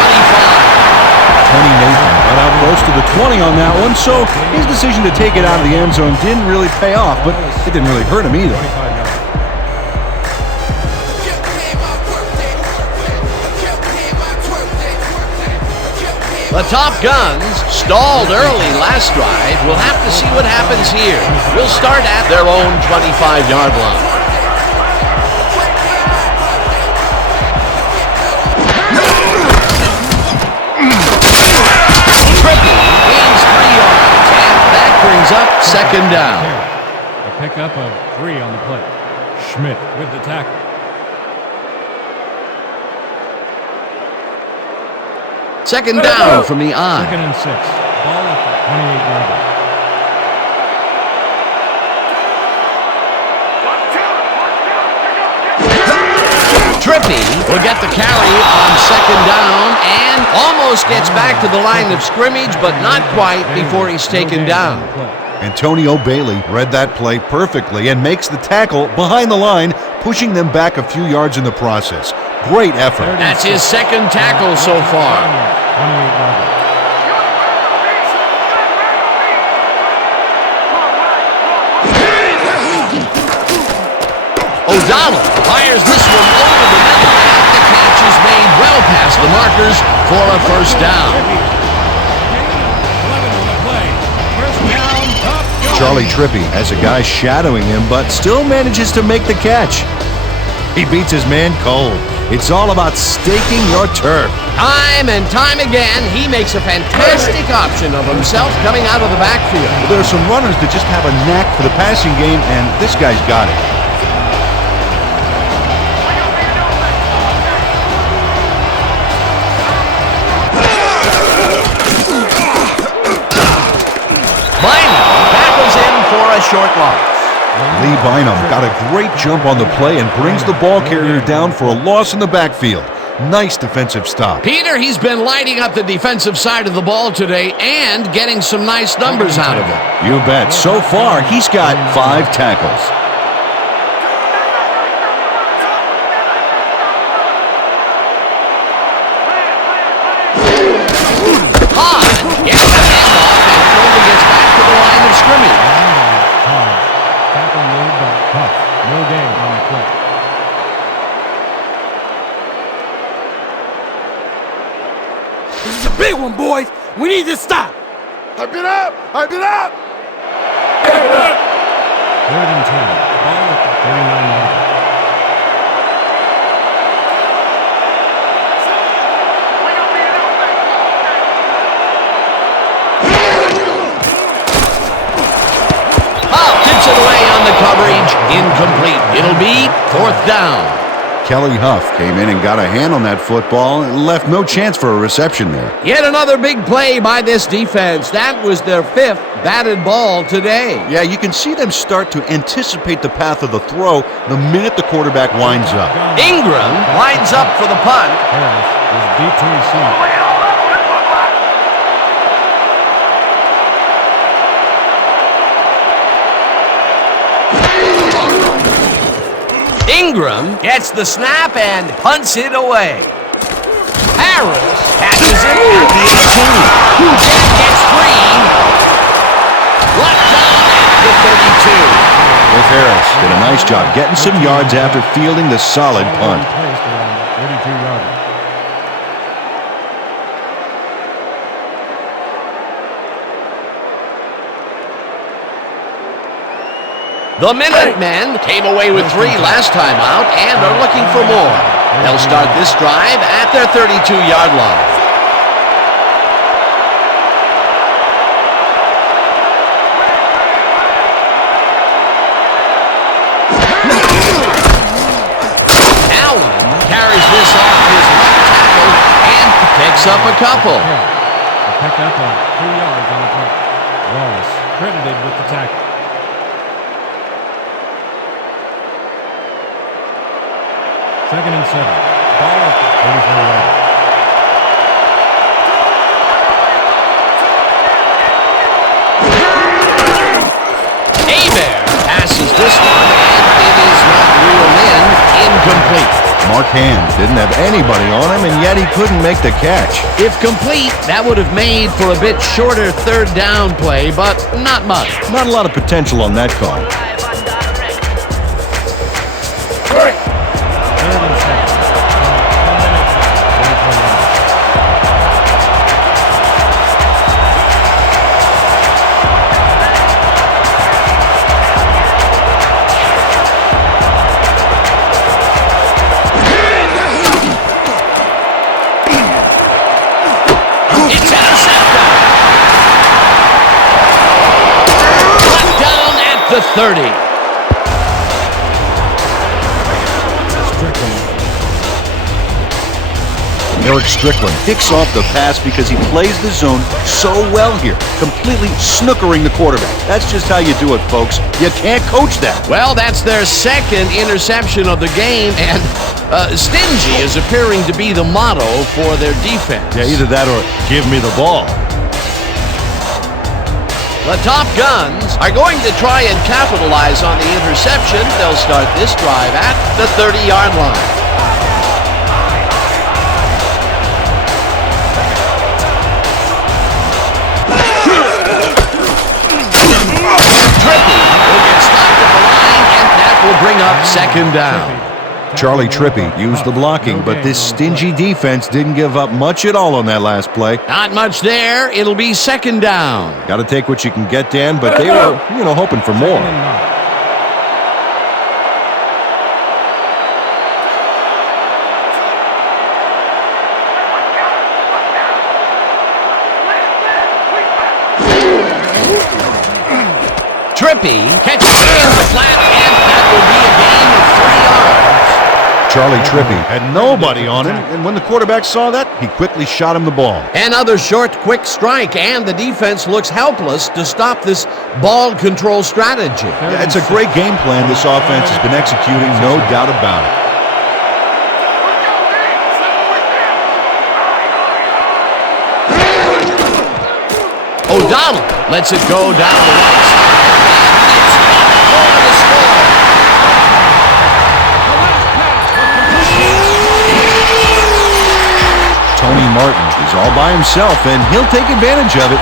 Tony Nathan got out close to the 20 on that one, so his decision to take it out of the end zone didn't really pay off, but it didn't really hurt him either. 25 yards. The Top Guns stalled early last drive. We'll have to see what happens here. We'll start at their own 25-yard line. Triple gains 3 yards, and that brings up second down. A pickup of 3 on the play. Schmidt with the tackle. Second down from the I. Second and 6. Ball at the 28-yard line. Trippy will get the carry on second down and almost gets back to the line of scrimmage, but not quite before he's taken down. Antonio Bailey read that play perfectly and makes the tackle behind the line, pushing them back a few yards in the process. Great effort. That's his second tackle so far. 28-yard line. O'Donnell fires this one over the middle, and the catch is made well past the markers for a first down. 11 on the play. First down, Top Guns. Charlie Trippy has a guy shadowing him, but still manages to make the catch. He beats his man cold. It's all about staking your turf. Time and time again, he makes a fantastic option of himself coming out of the backfield. There are some runners that just have a knack for the passing game, and this guy's got it. Short loss. Lee Bynum got a great jump on the play and brings the ball carrier down for a loss in the backfield. Nice defensive stop. Peter, he's been lighting up the defensive side of the ball today and getting some nice numbers out of it. You bet. So far, he's got 5 tackles. Hahn gets the handoff and Colby gets back to the line of scrimmage. Tackle made by Huff. No gain on the play. This is a big one, boys. We need to stop. I've been up! I've been up! Third and 10. Ball at the 39-yard line. Tips it away on the coverage. Incomplete. It'll be fourth down. Kelly Huff came in and got a hand on that football and left no chance for a reception there. Yet another big play by this defense. That was their 5th batted ball today. Yeah, you can see them start to anticipate the path of the throw the minute the quarterback winds up. Ingram lines up for the punt. Harris is deep to receive. Ingram gets the snap and punts it away. Harris catches it at the 18. Then gets free. Left down at the 32. With Harris did a nice job getting some yards after fielding the solid punt. Placed around the 32-yard line. The Minutemen came away with 3 last time out and are looking for more. They'll start this drive at their 32-yard line. Allen carries this off his left tackle and picks up a couple. A pickup of 2 yards on the play. Wallace credited with the tackle. Second and 7. Ball at the 34-yard line. incomplete. Mark Hand didn't have anybody on him, and yet he couldn't make the catch. If complete, that would have made for a bit shorter third down play, but not much. Not a lot of potential on that call. It's intercepted. Brought down at the 30. Eric Strickland picks off the pass because he plays the zone so well here, completely snookering the quarterback. That's just how you do it, folks. You can't coach that. Well, that's their second interception of the game, and stingy is appearing to be the motto for their defense. Yeah, either that or give me the ball. The Top Guns are going to try and capitalize on the interception. They'll start this drive at the 30-yard line. Trippy will get stopped at the line, and that will bring up second down. Charlie Trippy used the blocking, but this stingy defense didn't give up much at all on that last play. Not much there. It'll be second down. Got to take what you can get, Dan, but they were, hoping for more. Trippy catches it in the flat, and that will be a gain of 3 yards. Charlie Trippy had nobody on him, and when the quarterback saw that, he quickly shot him the ball. Another short, quick strike, and the defense looks helpless to stop this ball control strategy. Yeah, it's a great game plan this offense has been executing, no doubt about it. O'Donnell lets it go down the right side, and it's enough for the score. Tony Martin is all by himself, and he'll take advantage of it.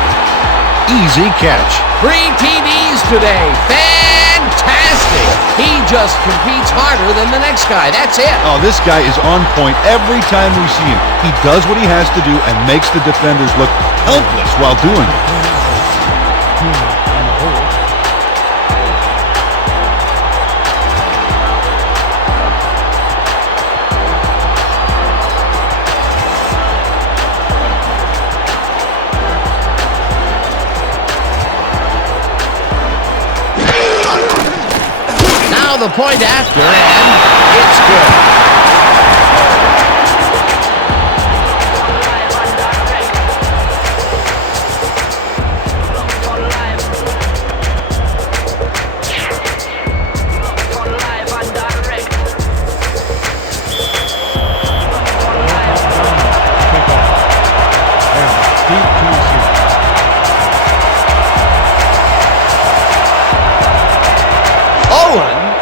Easy catch. 3 TDs today. Fantastic. He just competes harder than the next guy. That's it. Oh, this guy is on point every time we see him. He does what he has to do and makes the defenders look helpless while doing it. Now the point after, and it's good.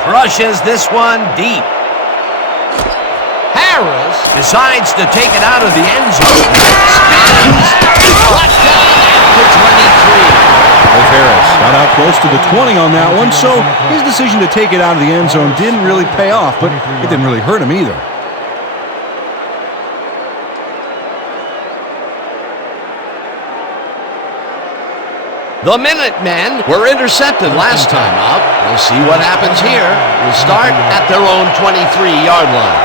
Crushes this one deep. Harris decides to take it out of the end zone. Spins. Brought down at the 23. Well, Harris got out close to the 20 on that one, so his decision to take it out of the end zone didn't really pay off, but it didn't really hurt him either. The Minutemen were intercepted last time up. We'll see what happens here. We'll start at their own 23-yard line.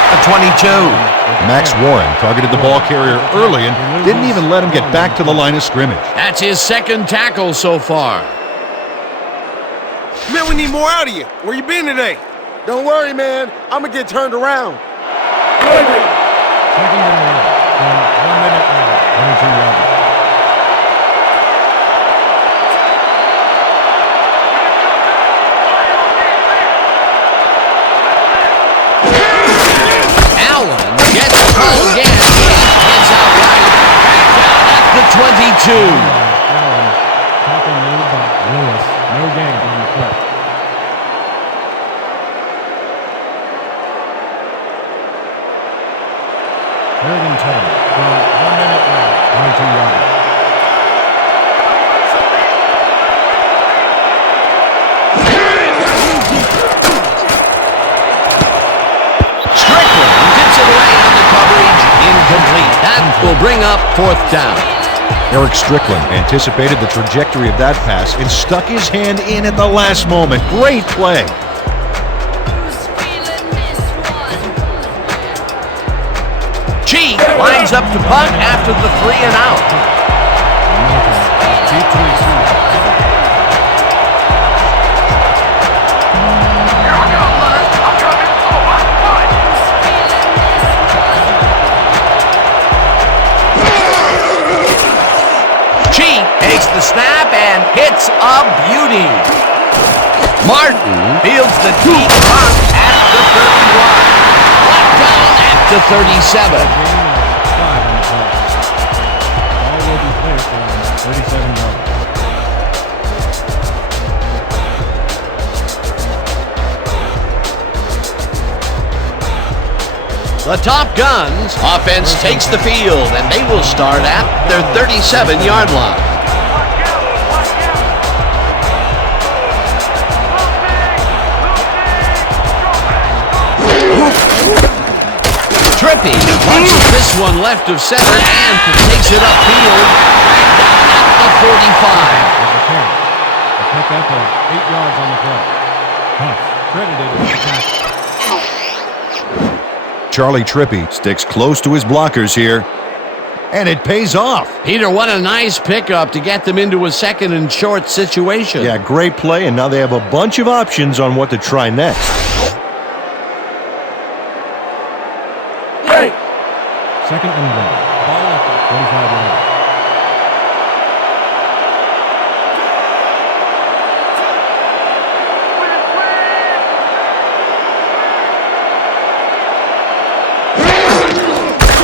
At the 22. Max Warren targeted the ball carrier early and didn't even let him get back to the line of scrimmage. That's his second tackle so far. Man, we need more out of you. Where you been today? Don't worry, man. I'm gonna get turned around. Second and 1 minute now. 22 yards. Allen gets the call again. Heads out right. Back down Allen, tackle made by Lewis. No gain on the play. Third and 10 from 1 minute left. 22 yards. Strickland gets it away on the coverage. Incomplete. That will bring up fourth down. Eric Strickland anticipated the trajectory of that pass and stuck his hand in at the last moment. Great play. Cheek lines up to punt after the 3 and out. Deep to receive. Cheek takes the snap and hits a beauty. Martin fields the deep punt at the 31. Brought down at the 37. Gain of 5 on the play. Ball will be placed on 37 yards. The Top Guns offense takes the field, and they will start at their 37-yard line. Trippy punches this one left of center and takes it upfield and down at the 45. With the carry. A pickup of 8 yards on the play. Huff credited with the tackle. Charlie Trippy sticks close to his blockers here, and it pays off. Peter, what a nice pickup to get them into a second and short situation. Yeah, great play, and now they have a bunch of options on what to try next. Second and 1. Ball at the 45 yards.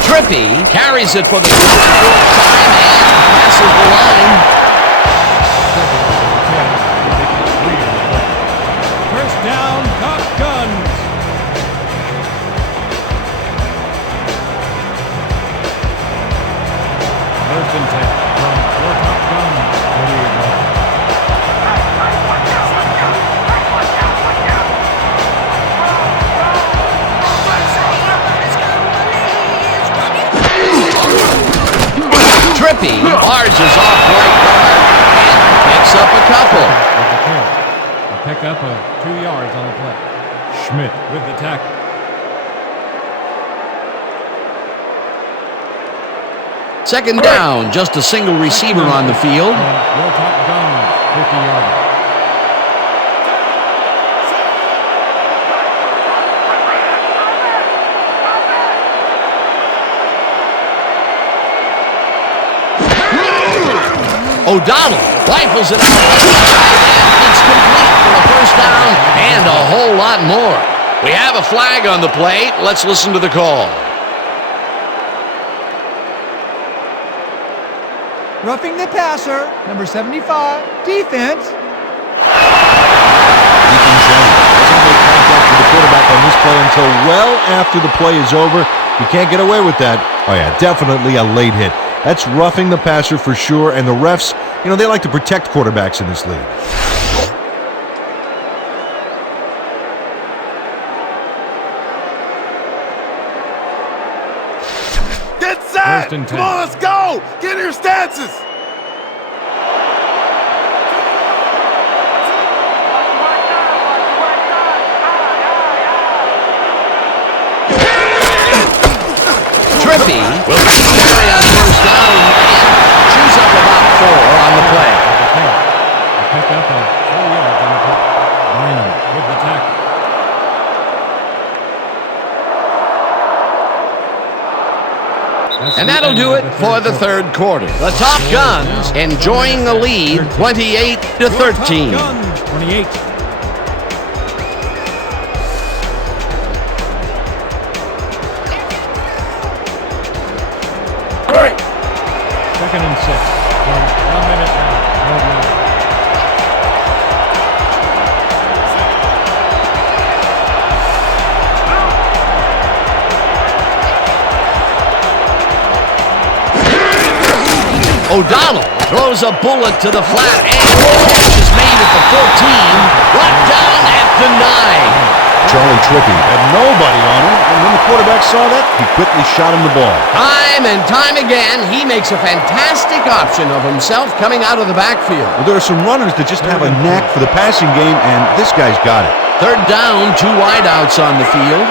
Trippy carries it for the fourth time and passes the line. First down, Top Guns. First and 10 from 4 Top Guns. 28 yards. Trippy barges off right guard and picks up a couple. With the carry. A pickup of 2 yards on the play. Schmidt with the tackle. Second down, just a single receiver on the field. Your Top Guns, 50 yards. O'Donnell rifles it out and it's complete for a first down and a whole lot more. We have a flag on the play. Let's listen to the call. Roughing the passer, number 75, defense. Ethan Jones doesn't make contact with the quarterback on this play until well after the play is over. You can't get away with that. Oh yeah, definitely a late hit. That's roughing the passer for sure, and the refs, they like to protect quarterbacks in this league. Get set! First and 10. Come on, let's go! Get in your stances! Trippy will make the carry on first down and chews up about 4 on the play. A pickup of 4 yards on the play. Bynum with the tackle. And that'll do it for the third quarter. The Top Guns enjoying the lead 28-13. 28. Second and 6. From 1 minute now. No line. O'Donnell throws a bullet to the flat, and the catch is made at the 14, brought down at the 9. Charlie Trippy had nobody on him, and when the quarterback saw that, he quickly shot him the ball. Time and time again, he makes a fantastic option of himself coming out of the backfield. Well, there are some runners that just have a knack for the passing game, and this guy's got it. Third down, 2 wideouts on the field.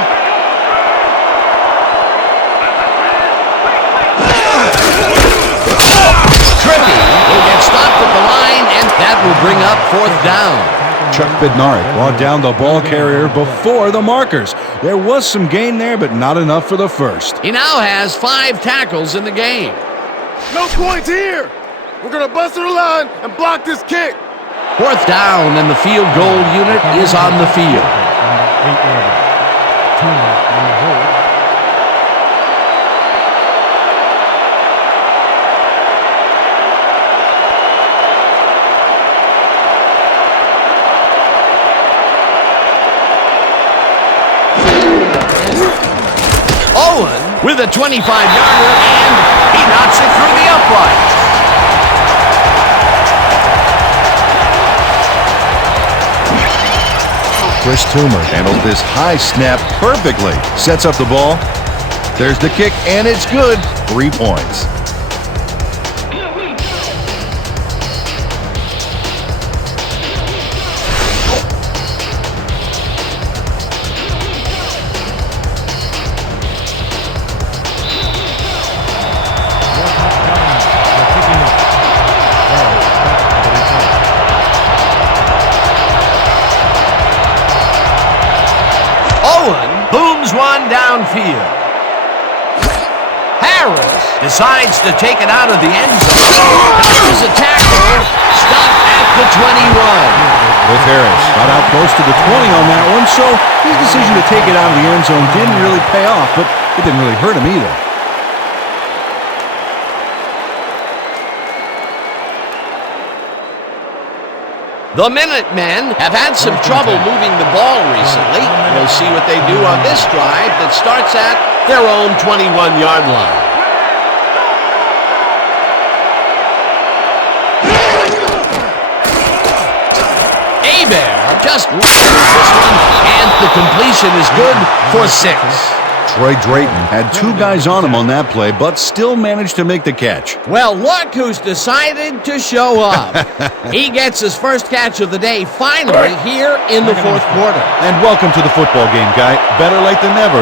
Trippy will get stopped at the line, and that will bring up 4th down. Chuck Bednarik brought down the ball carrier before the markers. There was some gain there, but not enough for the first. He now has 5 tackles in the game. No points here. We're going to bust through the line and block this kick. 4th down, and the field goal unit is on the field. 8-yarder. 2 on the hold. Owen with a 25-yarder, and he knocks it through the upright. Chris Toomer handled this high snap perfectly. Sets up the ball. There's the kick, and it's good. 3 points. Booms one downfield. Harris decides to take it out of the end zone. There's a tackle. Stopped at the 21. With Harris got out close to the 20 on that one, so his decision to take it out of the end zone didn't really pay off, but it didn't really hurt him either. The Minutemen have had some trouble moving the ball recently. We'll see what they do on this drive that starts at their own 21-yard line. Hebert just misses this one, and the completion is good for 6. Troy Drayton had 2 guys on him on that play, but still managed to make the catch. Well, look who's decided to show up. He gets his first catch of the day finally here in the 4th quarter. And welcome to the football game, guy. Better late than never.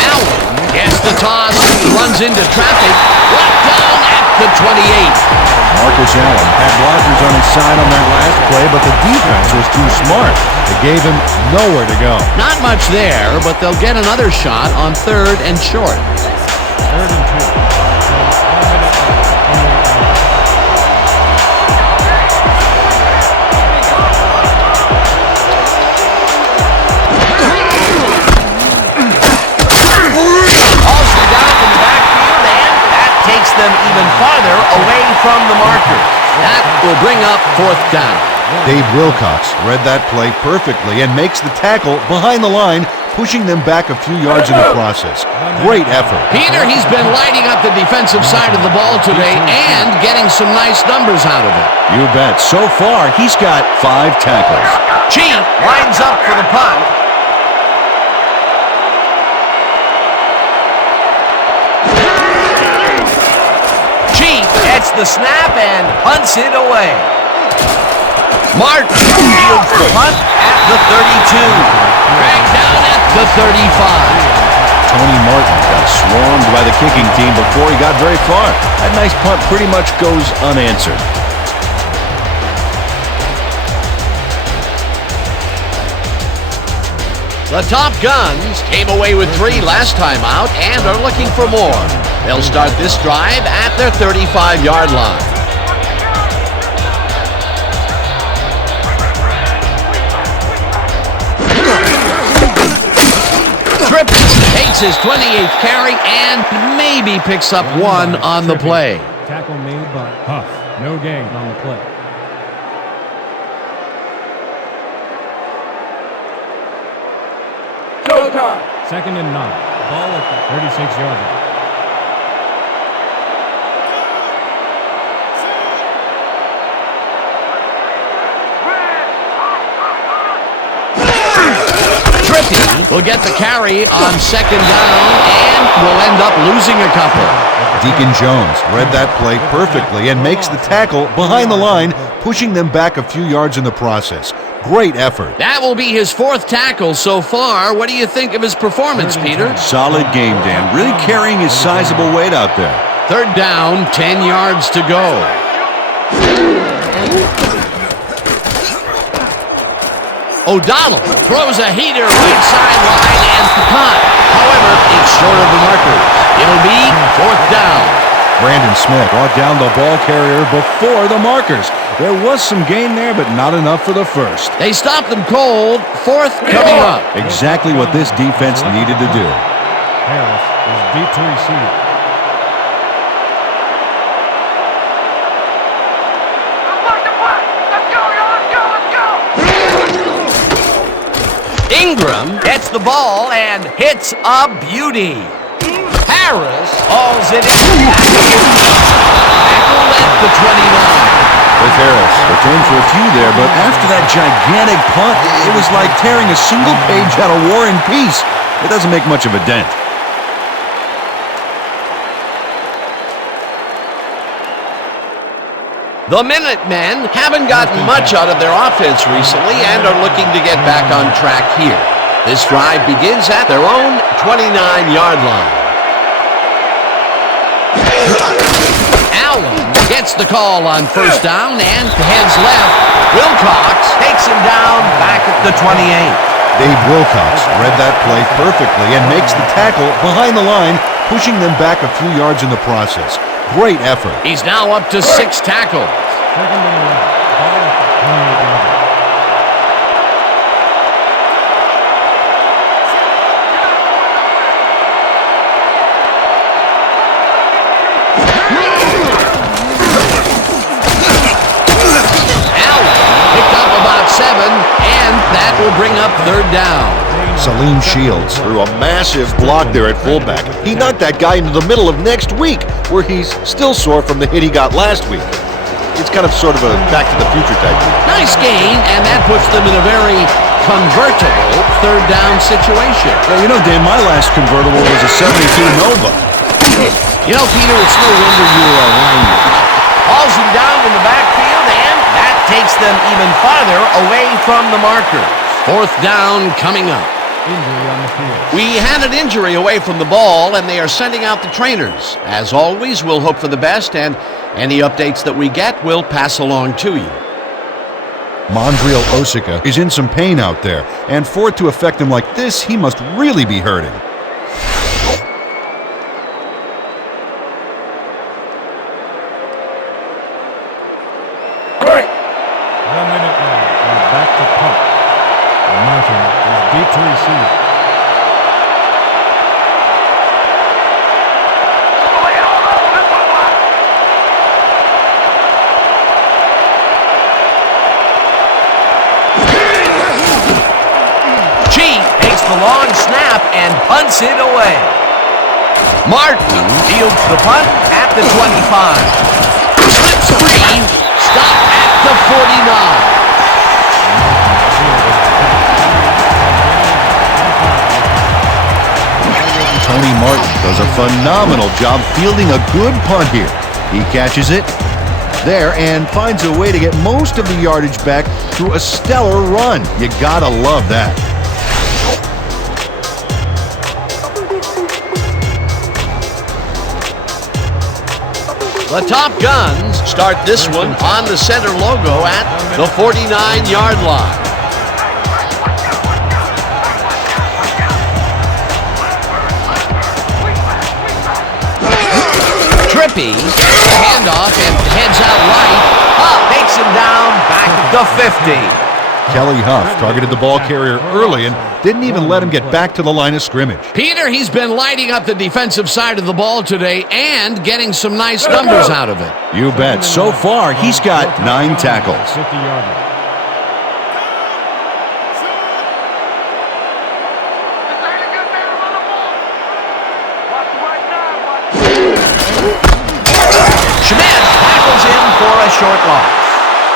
Allen gets the toss, runs into traffic, brought down at the 28. Marcus Allen had blockers on his side on that last play, but the defense was too smart. It gave him nowhere to go. Not much there, but they'll get another shot on 3rd and short. 3rd and 2. Takes them even farther away from the marker. That will bring up 4th down. Dave Wilcox read that play perfectly and makes the tackle behind the line, pushing them back a few yards in the process. Great effort. Peter, he's been lighting up the defensive side of the ball today and getting some nice numbers out of it. You bet. So far, he's got 5 tackles. Chief lines up for the punt. Gets the snap and punts it away. Martin fields the punt at the 32. Dragged down at the 35. Tony Martin got swarmed by the kicking team before he got very far. That nice punt pretty much goes unanswered. The Top Guns came away with 3 last time out and are looking for more. They'll start this drive at their 35-yard line. his 28th carry and maybe picks up one on the play. Tackle made by Huff. No gain on the play. Second and 9. Ball at the 36-yard line. Trippy will get the carry on second down and will end up losing a couple. Deacon Jones read that play perfectly and makes the tackle behind the line, pushing them back a few yards in the process. Great effort. That will be his 4th tackle so far. What do you think of his performance, Peter? Solid game, Dan. Really carrying his sizable weight out there. Third down, 10 yards to go. O'Donnell throws a heater right sideline and caught. However, it's short of the marker. It'll be 4th down. Brandon Smith brought down the ball carrier before the markers. There was some gain there, but not enough for the first. They stopped them cold. 4th coming up. Exactly what this defense needed to do. Harris is deep to receive. Ingram gets the ball and hits a beauty. Harris hauls it in. Tackle at the 29. With Harris, returned for a few there, but after that gigantic punt, it was like tearing a single page out of War and Peace. It doesn't make much of a dent. The Minutemen haven't gotten much out of their offense recently and are looking to get back on track here. This drive begins at their own 29-yard line. Allen gets the call on first down and heads left. Wilcox takes him down back at the 28. Dave Wilcox read that play perfectly and makes the tackle behind the line, pushing them back a few yards in the process. Great effort. He's now up to 6 tackles. Second and 11. Ball at the 28-yard line. And that will bring up 3rd down. Salim Shields threw a massive block there at fullback. He knocked that guy into the middle of next week, where he's still sore from the hit he got last week. It's kind of sort of a back to the future type thing. Nice gain, and that puts them in a very convertible 3rd down situation. Well, you know, Dan, my last convertible was a 72 Nova. You know, Peter, it's no wonder you were a lineman. Hauls him down in the backfield, and that takes them even farther away from the marker. 4th down coming up. Injury on the field. We had an injury away from the ball, and they are sending out the trainers. As always, we'll hope for the best, and any updates that we get, we'll pass along to you. Mondreal Osika is in some pain out there, and for it to affect him like this, he must really be hurting. The Minutemen are back to punt. Martin is deep to receive. Chief takes the long snap and punts it away. Martin fields the punt at the 25. Slips free, stopped at the 49. Tony Martin does a phenomenal job fielding a good punt here. He catches it there and finds a way to get most of the yardage back through a stellar run. You gotta love that. The Top Guns start this one on the center logo at the 49-yard line. Trippy gets the handoff and heads out right. Makes him down back at the 50. Kelly Huff targeted the ball carrier early and didn't even let him get back to the line of scrimmage. Peter, he's been lighting up the defensive side of the ball today and getting some nice numbers out of it. You bet. So far, he's got 9 tackles. 50-yarder. Schmidt tackles him for a short loss.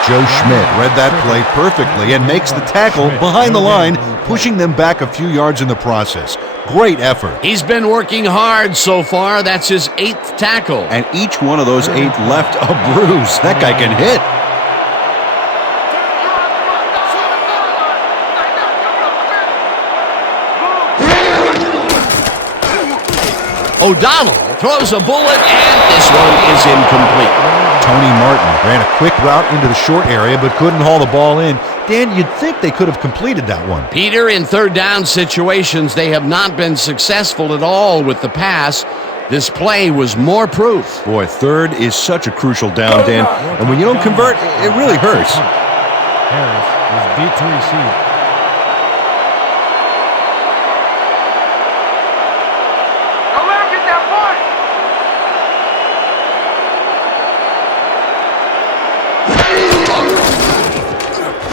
Joe Schmidt read that play perfectly and makes the tackle behind the line, pushing them back a few yards in the process. Great effort. He's been working hard so far. That's his 8th tackle. And each one of those 8 left a bruise. That guy can hit. O'Donnell throws a bullet, and this one is incomplete. Tony Martin ran a quick route into the short area but couldn't haul the ball in. Dan, you'd think they could have completed that one. Peter, in third down situations, they have not been successful at all with the pass. This play was more proof. Boy, third is such a crucial down, Dan. And when you don't convert, it really hurts. Harris is deep to receive.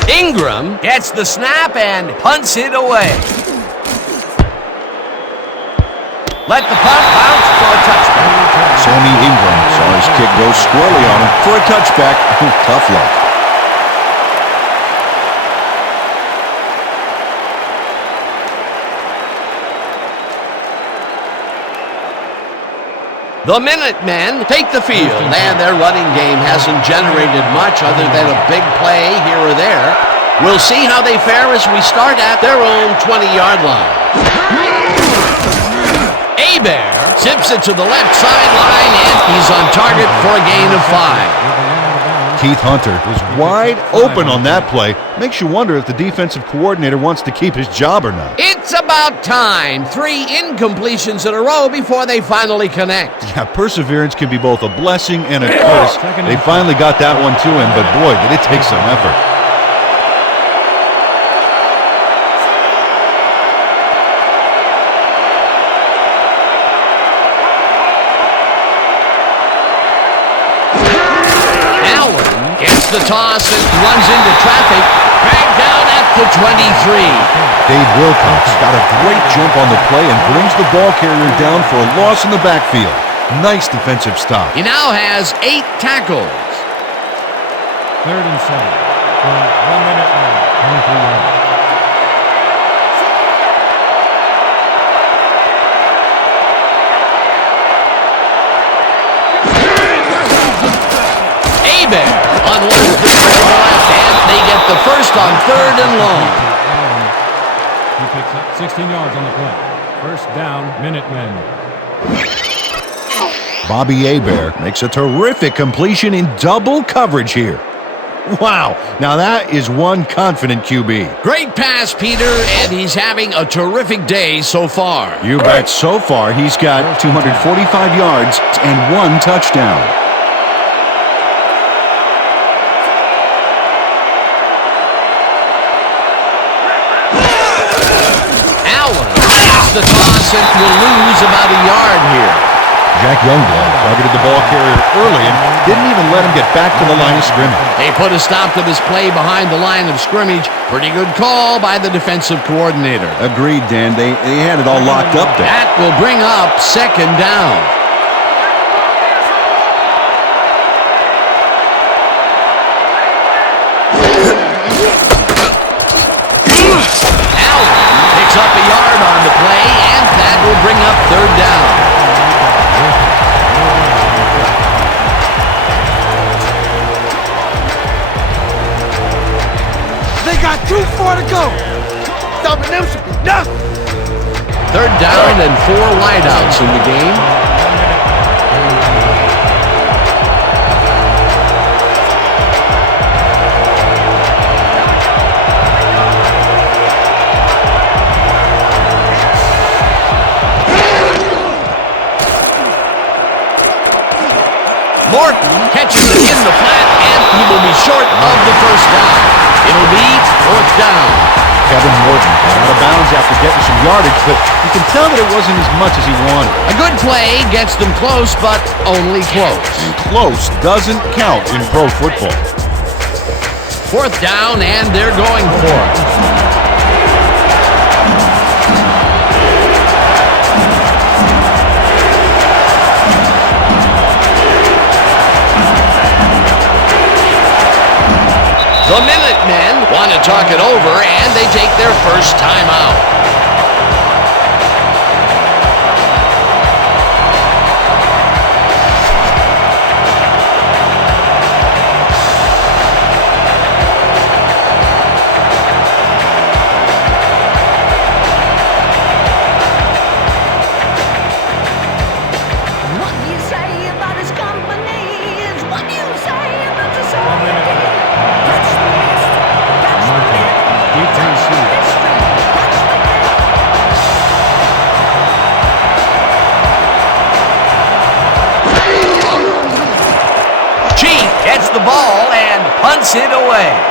Ingram gets the snap and punts it away. Let the punt bounce for a touchback. Sammy Ingram saw his kick go squarely on him for a touchback. Tough luck. The Minutemen take the field, and their running game hasn't generated much other than a big play here or there. We'll see how they fare as we start at their own 20-yard line. Hebert zips it to the left sideline, and he's on target for a gain of 5. Keith Hunter is wide open on that play. Makes you wonder if the defensive coordinator wants to keep his job or not. It's about time. 3 incompletions in a row before they finally connect. Yeah, perseverance can be both a blessing and a curse. They finally got that one to him, but boy, did it take some effort. The toss and runs into traffic, dragged down at the 23. Dave Wilcox got a great jump on the play and brings the ball carrier down for a loss in the backfield. Nice defensive stop. He now has 8 tackles. 3rd and 7. For 1 minute and 23 yards. Hebert unloads the left, and they get the first on 3rd and long. He picks up 16 yards on the play. First down, Minutemen. Bobby Hebert makes a terrific completion in double coverage here. Wow, now that is one confident QB. Great pass, Peter, and he's having a terrific day so far. You bet. So far, he's got 245 yards and 1 touchdown. The toss and will lose about a yard here. Jack Youngblood targeted the ball carrier early and didn't even let him get back to the line of scrimmage. They put a stop to this play behind the line of scrimmage. Pretty good call by the defensive coordinator. Agreed, Dan. They had it all locked up there. That will bring up 2nd down. Up a yard on the play, and that will bring up 3rd down. They got 2-4 to go. Stopping them should be nothing. 3rd down and 4 wideouts in the game. Morton catches it in the flat, and he will be short of the first down. It'll be 4th down. Kevin Morton got out of bounds after getting some yardage, but you can tell that it wasn't as much as he wanted. A good play gets them close, but only close. And close doesn't count in pro football. 4th down, and they're going for it. The Minutemen want to talk it over, and they take their first timeout. Gets the ball and punts it away.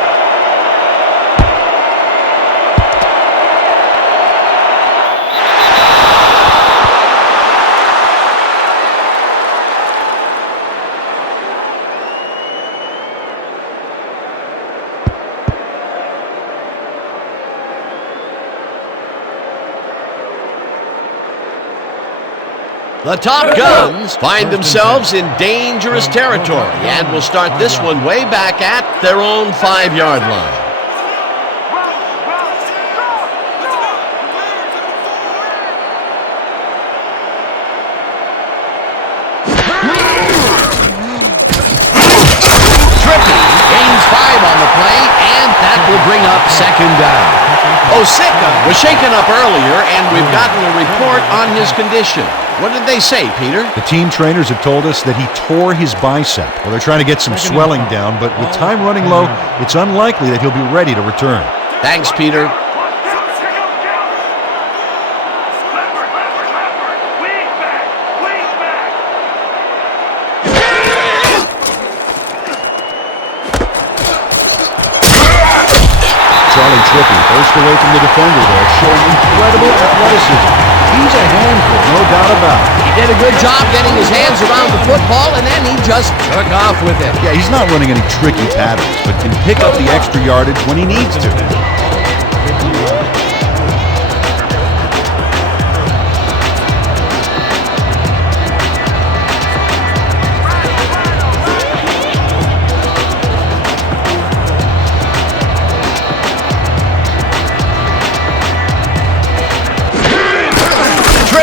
The Top Guns find themselves in dangerous territory and will start this one way back at their own 5-yard line. Trippy gains 5 on the play, and that will bring up 2nd down. Osika was shaken up earlier, and we've gotten a report on his condition. What did they say, Peter? The team trainers have told us that he tore his bicep. Well, they're trying to get some swelling down, but with time running low, it's unlikely that he'll be ready to return. Thanks, Peter. Charlie Trippy burst away from the defender there, showing incredible athleticism. He's a handful, no doubt about it. He did a good job getting his hands around the football, and then he just took off with it. Yeah, he's not running any tricky patterns, but can pick up the extra yardage when he needs to.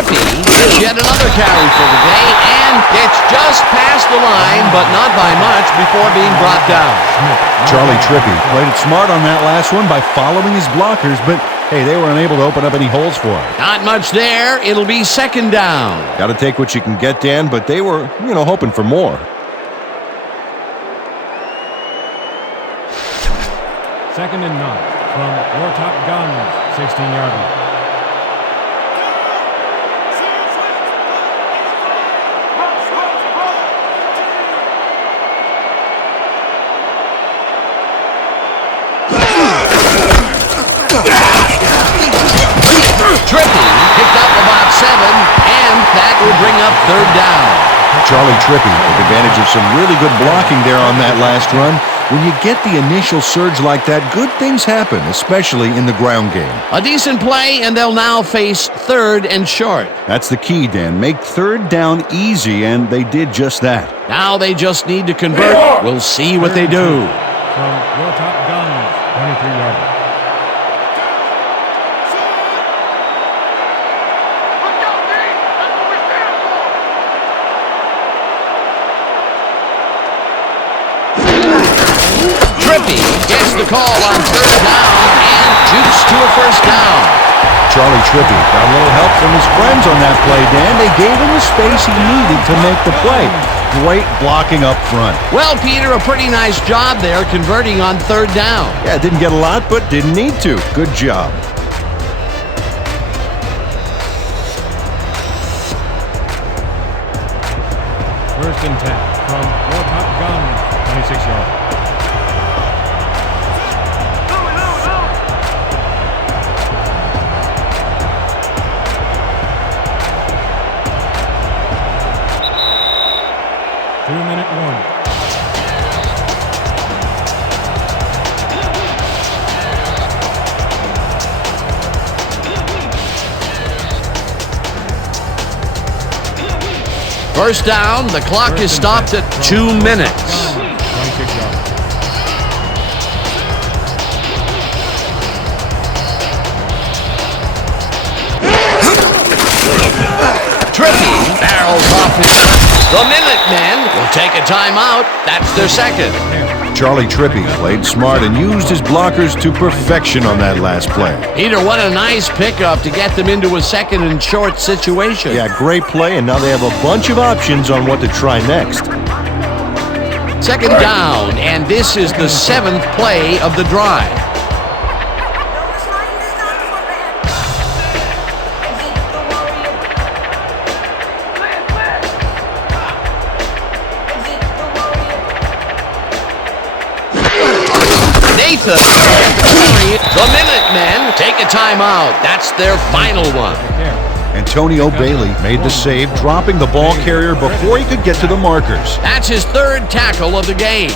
Gets yet another carry for the day, and gets just past the line, but not by much before being brought down. Charlie Trippy played it smart on that last one by following his blockers, but hey, they were unable to open up any holes for him. Not much there. It'll be 2nd down. Got to take what you can get, Dan, but they were, hoping for more. 2nd and 9 from your Top Guns, 16-yard line. Trippy picked up about 7, and that will bring up 3rd down. Charlie Trippy took advantage of some really good blocking there on that last run. When you get the initial surge like that, good things happen, especially in the ground game. A decent play, and they'll now face 3rd and short. That's the key, Dan. Make 3rd down easy, and they did just that. Now they just need to convert. We'll see what they do. From your Top Guns, 23-yard line. Trippy gets the call on 3rd down and jukes to a 1st down. Charlie Trippy got a little help from his friends on that play, Dan. They gave him the space he needed to make the play. Great blocking up front. Well, Peter, a pretty nice job there converting on 3rd down. Yeah, didn't get a lot, but didn't need to. Good job. First and 10 from your Top Guns, 26-yard line. 2-minute warning. First down, the clock is stopped at 2 minutes. 26 yards. Trippy barrels off his. The Minutemen will take a timeout. That's their second. Charlie Trippy played smart and used his blockers to perfection on that last play. Peter, what a nice pickup to get them into a second and short situation. Yeah, great play, and now they have a bunch of options on what to try next. Second down, and this is the 7th play of the drive. Nathan, the Minutemen take a timeout. That's their final one. Antonio Bailey made the save, dropping the ball carrier before he could get to the markers. That's his 3rd tackle of the game.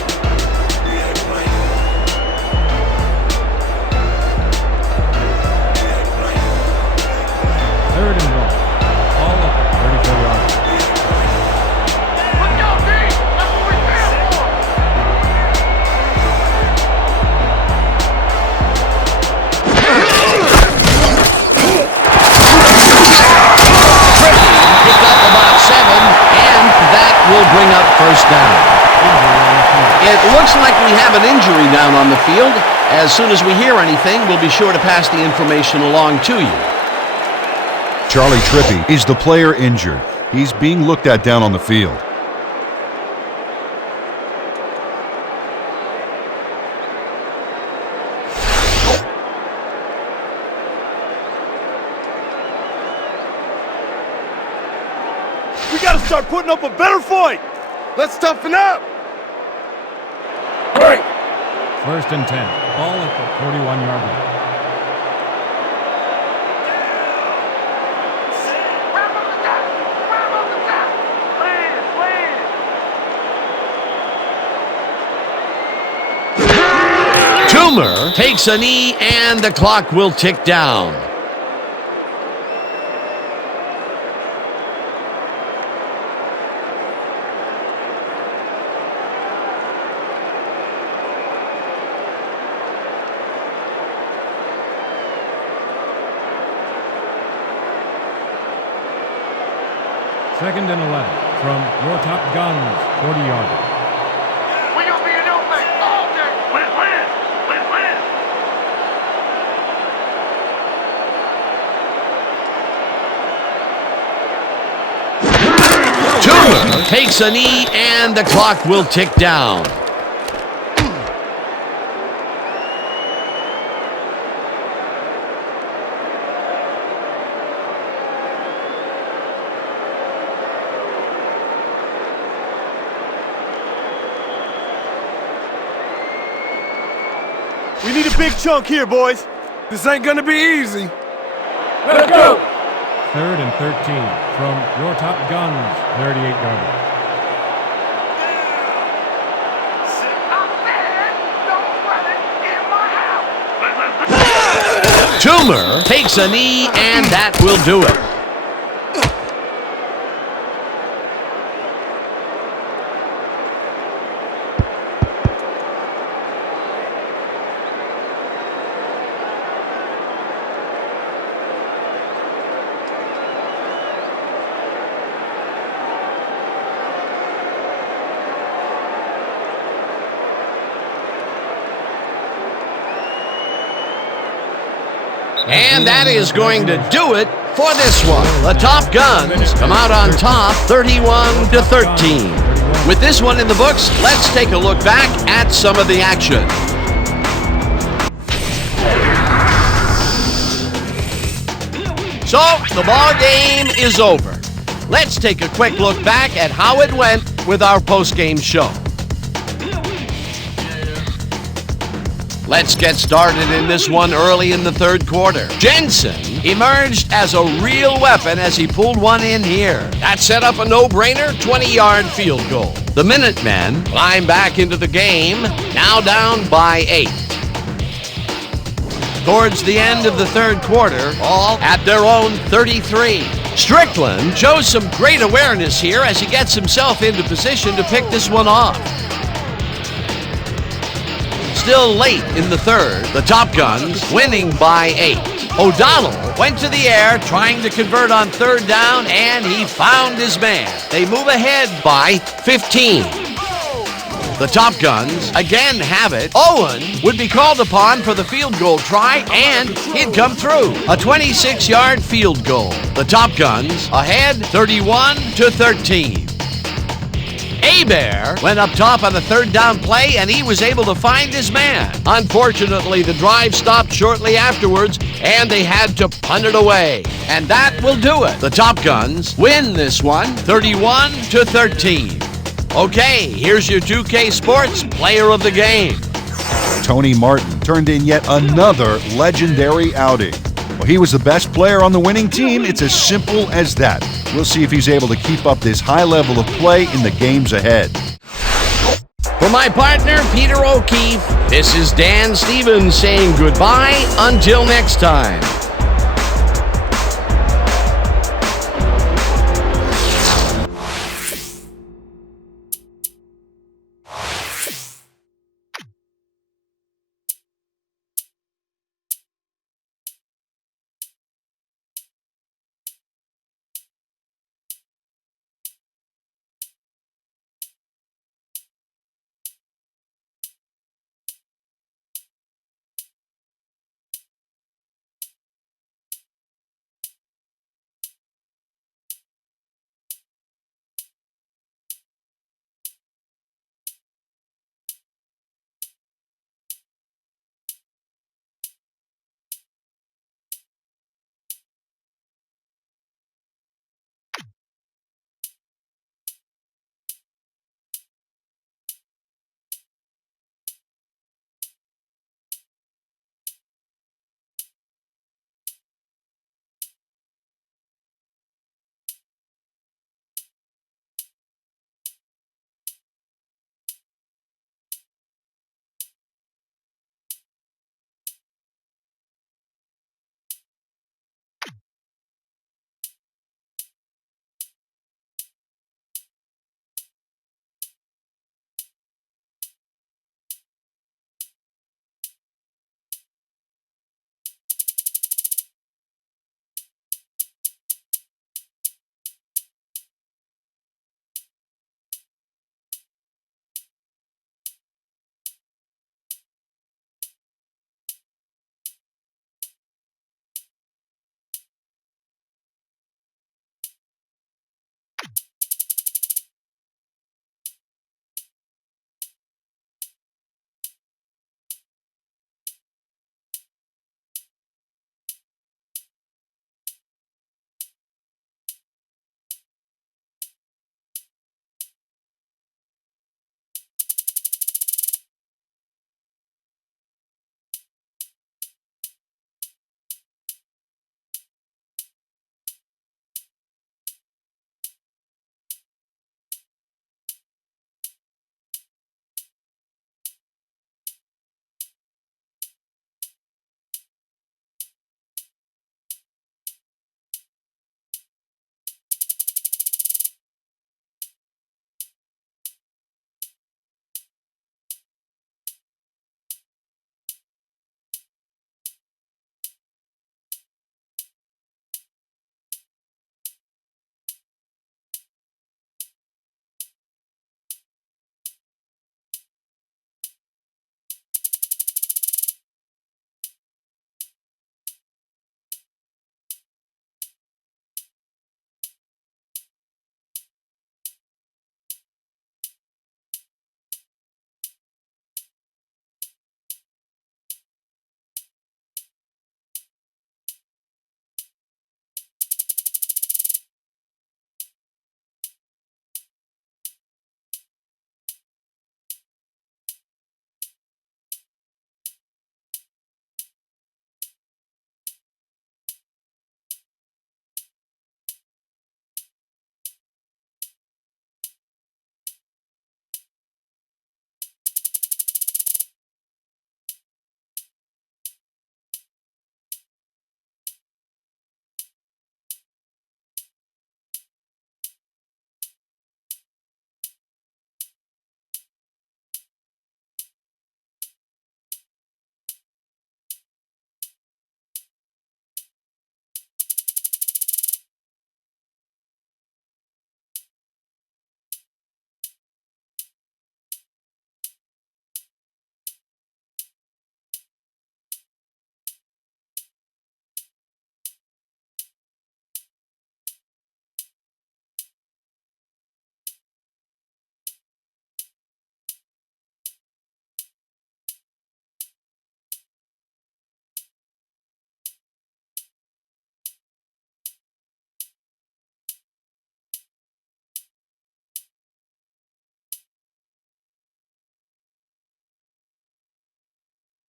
Third and long. All up at 34 yards. Will bring up first down. It looks like we have an injury down on the field. As soon as we hear anything, we'll be sure to pass the information along to you. Charlie Trippy is the player injured. He's being looked at down on the field. We gotta start putting up a better fight. Let's toughen up. Right. First and 10. Ball at the 41-yard line. Toomer takes a knee, and the clock will tick down. Second and 11 from your top guns, 40-yard line. We gonna be in your face all day. Let's win. Let's win. Toomer takes a knee, and the clock will tick down. We need a big chunk here, boys. This ain't gonna be easy. Let's go! Third and 13 from your top guns, 38-yard line. Toomer takes a knee, and that will do it. And that is going to do it for this one. The Top Guns come out on top 31-13. With this one in the books, let's take a look back at some of the action. So, the ball game is over. Let's take a quick look back at how it went with our post-game show. Let's get started in this one early in the third quarter. Jensen emerged as a real weapon as he pulled one in here. That set up a no-brainer 20-yard field goal. The Minutemen climb back into the game, now down by 8. Towards the end of the third quarter, all at their own 33. Strickland shows some great awareness here as he gets himself into position to pick this one off. Still late in the third, the Top Guns winning by 8. O'Donnell went to the air trying to convert on third down, and he found his man. They move ahead by 15. The Top Guns again have it. Owen would be called upon for the field goal try, and he'd come through. A 26-yard field goal. The Top Guns ahead 31-13. Hebert went up top on the third down play, and he was able to find his man. Unfortunately, the drive stopped shortly afterwards, and they had to punt it away. And that will do it. The Top Guns win this one 31-13. Okay, here's your 2K Sports Player of the Game. Tony Martin turned in yet another legendary outing. Well, he was the best player on the winning team. It's as simple as that. We'll see if he's able to keep up this high level of play in the games ahead. For my partner, Peter O'Keefe, this is Dan Stevens saying goodbye until next time.